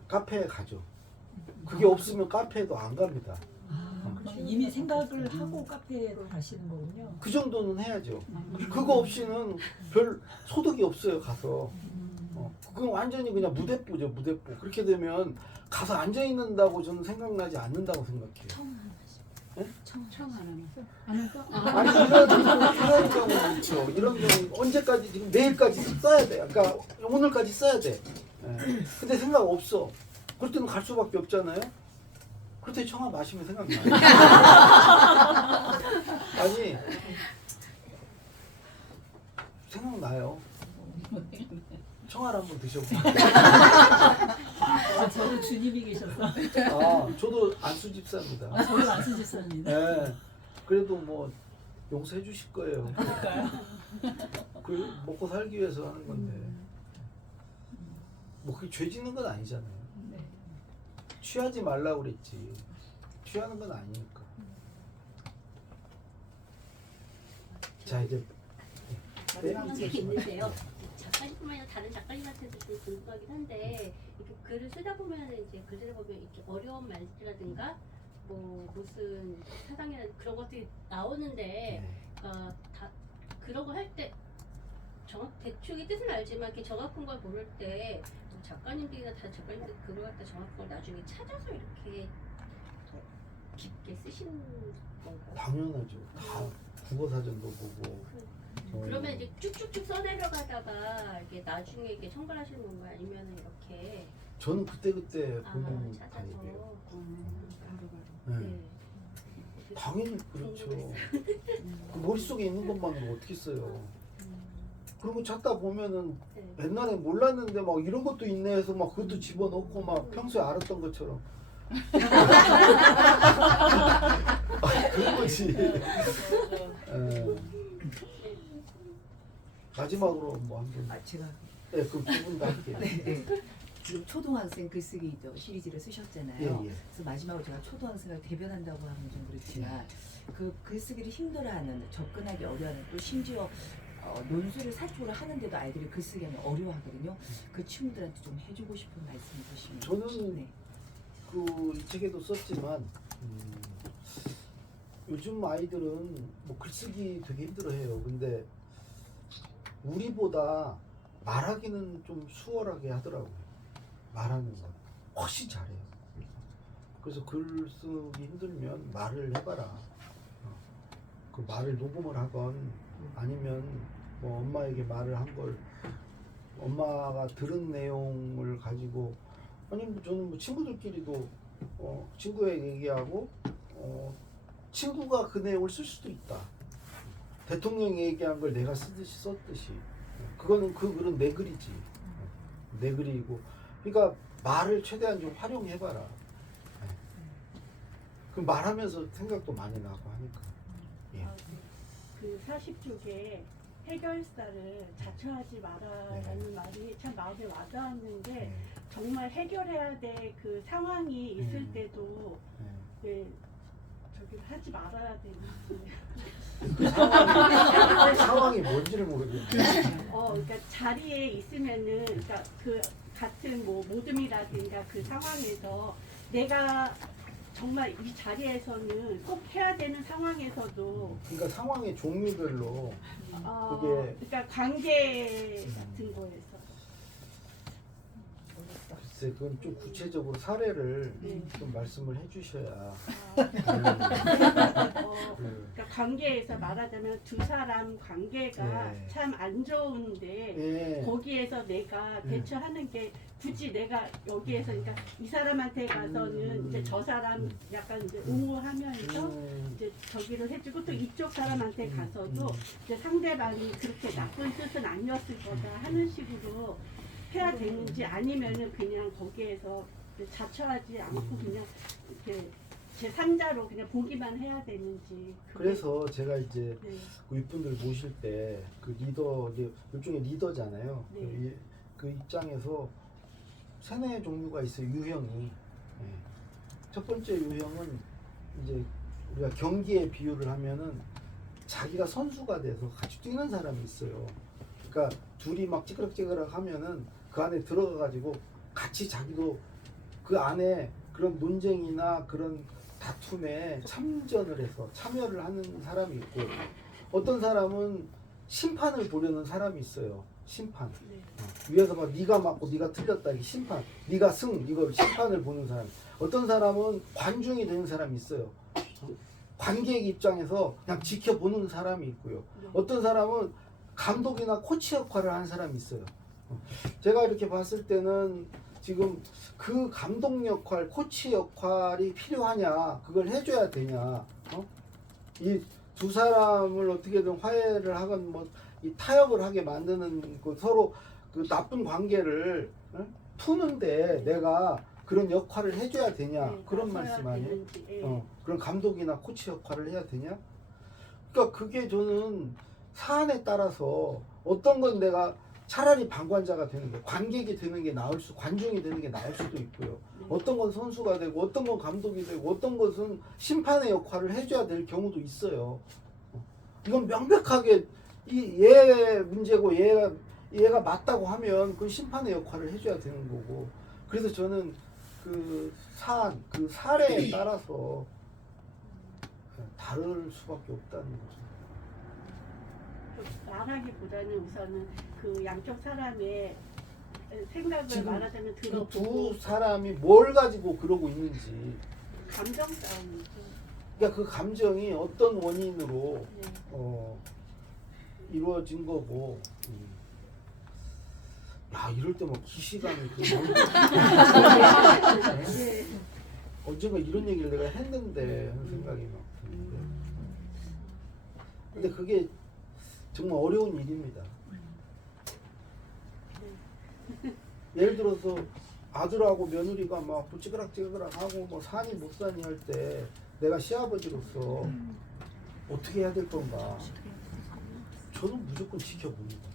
카페에 가죠. 그게 없으면 카페에도 안 갑니다. 그러면 이미 생각을 하고 카페를 가시는 거군요. 그 정도는 해야죠. 음. 그거 없이는 별 소득이 없어요. 가서 그건 완전히 그냥 무대뽀죠. 무대뽀. 그렇게 되면 가서 앉아 있는다고 저는 생각나지 않는다고 생각해요. 청 하나만. 안 할까? 아니 이런 경우 있죠. 이런 경우 언제까지 지금 내일까지 써야 돼. 그러니까 오늘까지 써야 돼. 예. 근데 생각 없어. 그럴 때는 갈 수밖에 없잖아요. 그럴 때 청아 마시면 생각나요. 아니 생각나요. 청아를 한번 드셔보세요. 아, 저도 주님이 계셔서 아, 저도 안수 집사입니다. 저도 안수 집사입니다. 네. 그래도 뭐 용서해 주실 거예요. 그럴까요? 그 먹고 살기 위해서 하는 건데 뭐 그게 죄 짓는 건 아니잖아요. 네. 취하지 말라고 그랬지. 취하는 건 아니니까. 자 이제 궁금한 게 있는데요. 작가님뿐만 아니라 다른 작가님한테도 좀 궁금하긴 한데 이렇게 글을 쓰다 보면 이제 글을 쓰다 보면 이렇게 어려운 말이라든가 뭐 무슨 사상이나 그런 것들이 나오는데 다 그런 거 할 때 대충의 뜻은 알지만 이렇게 정확한 걸 모를 때 작가님들이나 다른 작가님들 그걸 갖다 정확한 걸 나중에 찾아서 이렇게 더 깊게 쓰시는 건가요? 당연하죠. 다 국어 사전도 보고. 그러면 이제 쭉쭉쭉 써내려가다가 이게 나중에 이게 첨가하시는 건가요? 아니면 이렇게 저는 그때 아, 보는 찾아서 타입이에요. 바로바로. 네. 네. 당연히 그렇죠. 그 머릿속에 있는 것만으로 어떻게 써요. 그리고 찾다 보면은 네. 옛날에 몰랐는데 막 이런 것도 있네 해서 막 그것도 집어넣고 막 평소에 알았던 것처럼 그런 거지. 마지막으로 뭐 한 분. 아, 제가 네, 그 두 분 다 할게요. 네. 지금 초등학생 글쓰기 시리즈를 쓰셨잖아요. 예, 예. 그래서 마지막으로 제가 초등학생을 대변한다고 하면 좀 그렇지만 그 글쓰기를 힘들어하는, 접근하기 어려워하는, 또 심지어 논술을 사적으로 하는데도 아이들이 글쓰기 하면 어려워하거든요. 그 친구들한테 좀 해주고 싶은 말씀 있으시면. 저는 네. 그 이 책에도 썼지만 요즘 아이들은 뭐 글쓰기 되게 힘들어해요. 근데 우리보다 말하기는 좀 수월하게 하더라고요. 말하는 건 훨씬 잘해요. 그래서 글 쓰기 힘들면 말을 해봐라. 그 말을 녹음을 하건 아니면 뭐 엄마에게 말을 한 걸 엄마가 들은 내용을 가지고 아니면 저는 뭐 친구들끼리도 친구에게 얘기하고 친구가 그 내용을 쓸 수도 있다. 대통령이 얘기한 걸 내가 쓰듯이 썼듯이. 그거는 그 글은 내 글이지. 내 글이고. 그러니까 말을 최대한 좀 활용해봐라. 그럼 말하면서 생각도 많이 나고 하니까. 예. 그 40쪽에 해결사를 자처하지 마라라는 말이 참 마음에 와닿았는데 정말 해결해야 될 그 상황이 있을 때도 왜 저기 하지 말아야 되는지 그 상황이 뭔지를 모르겠네. 그러니까 자리에 있으면은 그러니까 그 같은 뭐 모듬이라든가 그 상황에서 내가 정말 이 자리에서는 꼭 해야 되는 상황에서도 그러니까 상황의 종류별로 그게 그러니까 관계 같은 거에서 글쎄 그건 좀 구체적으로 사례를 네. 좀 말씀을 해주셔야. 그러니까 관계에서 말하자면 두 사람 관계가 네. 참 안 좋은데 예. 거기에서 내가 대처하는 게 굳이 내가 여기에서 그러니까 이 사람한테 가서는 이제 저 사람 약간 이제 옹호하면서 이제 저기를 해주고 또 이쪽 사람한테 가서도 이제 상대방이 그렇게 나쁜 뜻은 아니었을 거다 하는 식으로 해야 되는지 아니면은 그냥 거기에서 자처하지 않고 그냥 이렇게 제 3자로 그냥 보기만 해야 되는지. 그래서 제가 이제 네. 그 윗분들 모실 때 그 리더, 일종의 리더잖아요. 네. 그 입장에서 세네 종류가 있어요. 유형이. 예. 첫 번째 유형은 이제 우리가 경기에 비유를 하면은 자기가 선수가 돼서 같이 뛰는 사람이 있어요. 그러니까 둘이 막 찌그럭찌그럭 하면은 그 안에 들어가 가지고 같이 자기도 그 안에 그런 논쟁이나 그런 다툼에 참전을 해서 참여를 하는 사람이 있고 어떤 사람은 심판을 보려는 사람이 있어요. 심판. 위에서 막 네가 맞고 네가 틀렸다 이 심판. 네가 승 이거 심판을 보는 사람. 어떤 사람은 관중이 되는 사람이 있어요. 관객 입장에서 그냥 지켜보는 사람이 있고요. 어떤 사람은 감독이나 코치 역할을 하는 사람이 있어요. 제가 이렇게 봤을 때는 지금 그 감독 역할, 코치 역할이 필요하냐, 그걸 해줘야 되냐, 이 두 사람을 어떻게든 화해를 하건 뭐 이 타협을 하게 만드는 그 서로 그 나쁜 관계를 푸는데 내가 그런 역할을 해줘야 되냐, 그런 말씀 아니에요? 그런 감독이나 코치 역할을 해야 되냐? 그러니까 그게 저는 사안에 따라서 어떤 건 내가 차라리 방관자가 되는 게 관객이 되는 게 나을 수 관중이 되는 게 나을 수도 있고요. 어떤 건 선수가 되고 어떤 건 감독이 되고 어떤 것은 심판의 역할을 해줘야 될 경우도 있어요. 이건 명백하게 얘의 문제고 얘가 맞다고 하면 그 심판의 역할을 해줘야 되는 거고. 그래서 저는 그 사안, 그 사례에 따라서 다를 수밖에 없다는 거죠. 말하기보다는 우선은 그 양쪽 사람의 생각을 지금 말하자면 그 들어보고 두 사람이 뭘 가지고 그러고 있는지, 감정 싸움이죠. 그러니까 그 감정이 어떤 원인으로 네. 이루어진 거고. 야, 이럴 때 막 기시감이 네. 언젠가 이런 얘기를 내가 했는데 하는 생각이 막 드는데. 근데 그게 정말 어려운 일입니다. 예를 들어서 아들하고 며느리가 막 찌그락찌그락 하고 뭐 사니 못 사니 할 때 내가 시아버지로서 어떻게 해야 될 건가? 저는 무조건 지켜봅니다.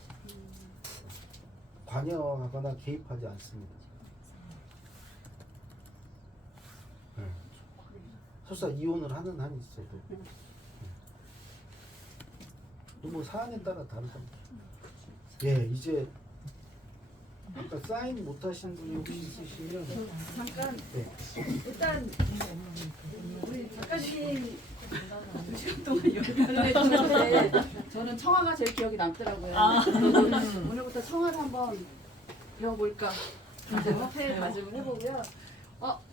관여하거나 개입하지 않습니다. 설사 이혼을 하는 한이 있어도 뭐 사안에 따라 다르다. 예, 이제 아까 사인 못 하신 분이 혹시 있으시면 잠깐 네. 일단 우리 작가님 2시간 동안 연락을 해주셨는데 저는 청아가 제일 기억이 남더라고요. 오늘부터 청아를 한번 배워볼까 화폐 가지고 해보고요.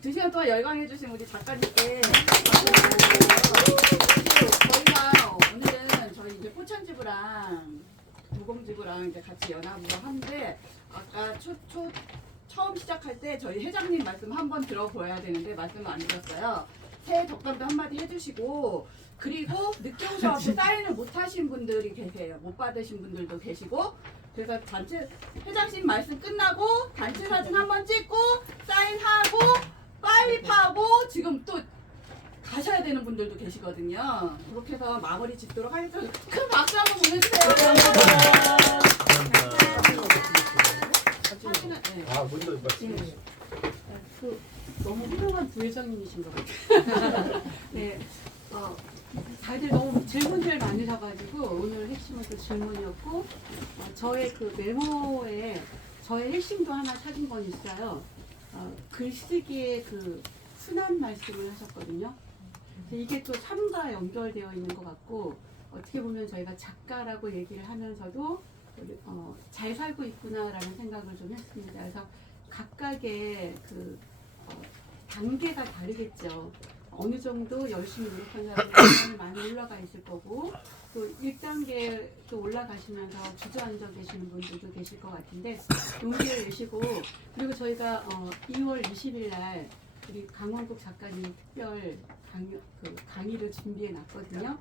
2시간 동안 열광해주신 우리 작가님께 저희가 오늘은 저희 이제 포천지부랑 도봉지부랑 이제 같이 연합으로 하는데 아까 처음 시작할 때 저희 회장님 말씀 한번 들어보아야 되는데 말씀을 안 드렸어요. 새해 덕담도 한마디 해주시고 그리고 늦게 오셔서 사인을 못 하신 분들이 계세요. 못 받으신 분들도 계시고 그래서 단체 회장님 말씀 끝나고 단체 사진 한번 찍고 사인하고 파일립하고 지금 또 가셔야 되는 분들도 계시거든요. 그렇게 해서 마무리 짓도록 하겠습니다. 큰 박수 한번 보내주세요. 사진은 네. 먼저 말씀해 주세요. 너무 훌륭한 부회장님이신 것 같아요. 네, 다들 너무 질문들 많으셔가지고 오늘 핵심은 그 질문이었고 저의 그 메모에 저의 핵심도 하나 찾은 건 있어요. 글쓰기의 그 순한 말씀을 하셨거든요. 이게 또 삶과 연결되어 있는 것 같고 어떻게 보면 저희가 작가라고 얘기를 하면서도 잘 살고 있구나라는 생각을 좀 했습니다. 그래서 각각의 그 단계가 다르겠죠. 어느 정도 열심히 노력한 사람들은 많이 올라가 있을 거고 또 1단계 또 올라가시면서 주저앉아 계시는 분들도 계실 것 같은데 용기를 내시고 그리고 저희가 2월 20일 날 우리 강원국 작가님 특별 강의를 준비해 놨거든요.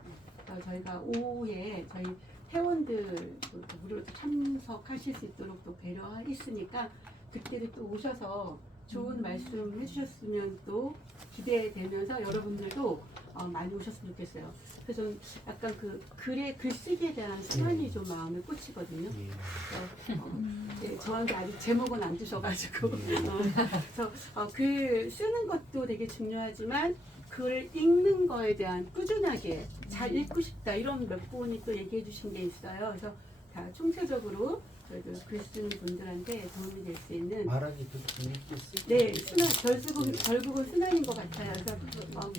저희가 오후에 저희 회원들 무료로 참석하실 수 있도록 또 배려했으니까 그때도 또 오셔서 좋은 말씀 해주셨으면 또 기대되면서 여러분들도 많이 오셨으면 좋겠어요. 그래서 저는 약간 그 글의 글쓰기에 대한 순환이 좀 마음에 꽂히거든요. 네, 저한테 아직 제목은 안 주셔가지고 그래서 글 쓰는 것도 되게 중요하지만 글 읽는 거에 대한 꾸준하게 잘 읽고 싶다 이런 몇 분이 또 얘기해 주신 게 있어요. 그래서 다 총체적으로 저희들 글 쓰는 분들한테 도움이 될 수 있는 말하기 듣기 읽기 쓰기. 네, 결국은 순환인 것 같아요. 그래서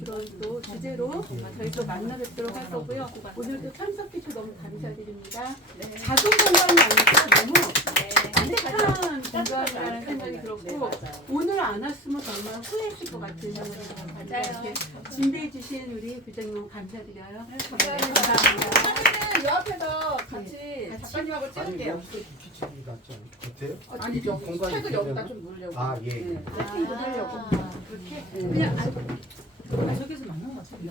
그런 또 주제로 저희 또 만나 뵙도록 할 거고요. 오늘도 참석해 주셔서 너무 감사드립니다. 작은 공간이 아니라 너무 따뜻한 공간이라는 생각이 들었고 오늘 안 왔으면 정말 후회했을 것 같은 생각이 들어요. 이렇게 준비해 주신 우리 부장님 너무 감사드려요. 감사합니다. 사진은 요 앞에서 같이 작가님하고 아니 찍을게요. 여기서 비키치기 낫지 않을까요? 아니 저 공간이 책을 되면- 여기다 좀 놓으려고. 아 예. 네. 세팅도 하려고. 그렇게 그냥 저기서 만난 것 같은데.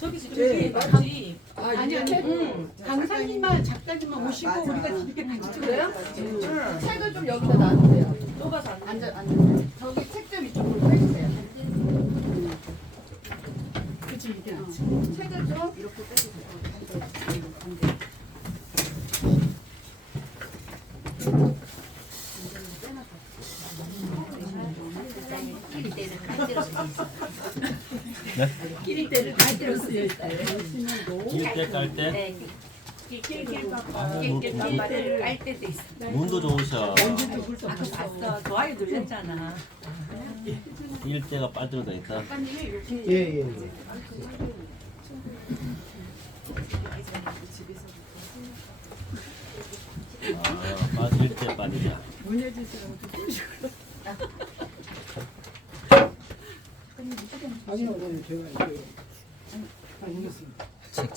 저기 저기 맞지. 아니 강사님만 작가님만 오시고 맞아. 우리가 이렇게 같이 그래요? 찍어요. 책을 좀 여기다 놔주세요. 좁아서 앉아. 저기 책 좀 이쪽으로 빼주세요. 그치 이게 책을 좀 이렇게 빼주세요. 끼리때를 깔대로 쓰여 있어. 네? 끼리때를 깔대로 쓰여 있다. 일대 깔 때? 네. 끼리때를 깔 때도 있어. 눈도 좋으셔. 아까 봤어. 좋아요 눌렸잖아. 일대가 빠져져 있다. 예. 아, 빠질 때 빠지자. 아니요, 네, 제가 이제 알겠습니다. 책.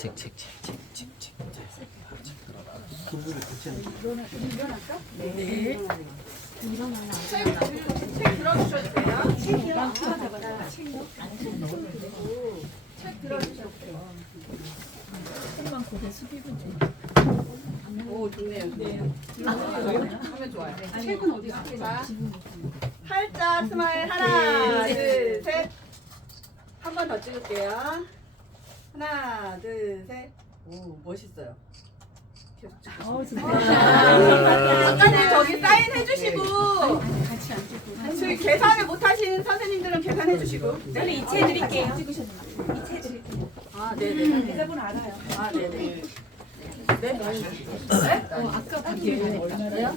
두 분이 같이 하는 책 들어주셔도 돼요. 책 들어주셔도 돼요. 조금만 고개 숙이면 돼. 오 좋네요. 하면 좋아요. 책은 어디 있어요? 자, 활짝 스마일 하나, 둘, 셋. 한 번 더 찍을게요. 하나, 둘, 셋. 오 멋있어요. 작가님 저기 사인 해주시고 같이 앉고 저희 계산을 못하신 선생님들은 계산해주시고. 저는 이체 드릴게요. 아 네네. 계산분 알아요. 아 네네. 네? 아까 그게 얼마나요?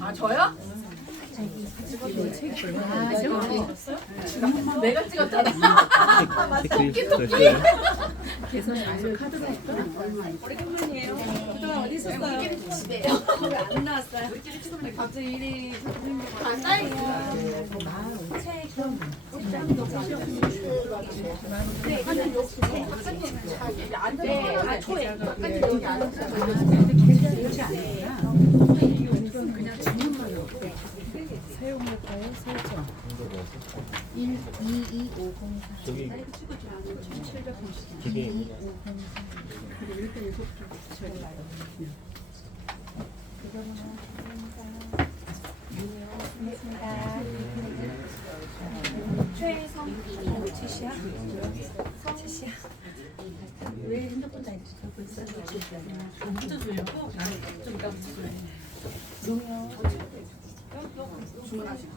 아 저요? 내가 찍었잖아. 계산이 아니라 카드가 있다. 오래간만이에요. 그동안 어디 있었어요? 집에요. 안 나왔어요. 갑자기 일이 다 쌓여있어요. 네, 작가님 앉아서 초에 작가님 여기 앉아서 그렇지 않구나. 그냥 주문만 하고. 사용할까요? 설정. 12250. 저기 기계 왜 핸드폰 다 들고 있어? 공부도 들고 좀 깜짝이야. 주문하시고.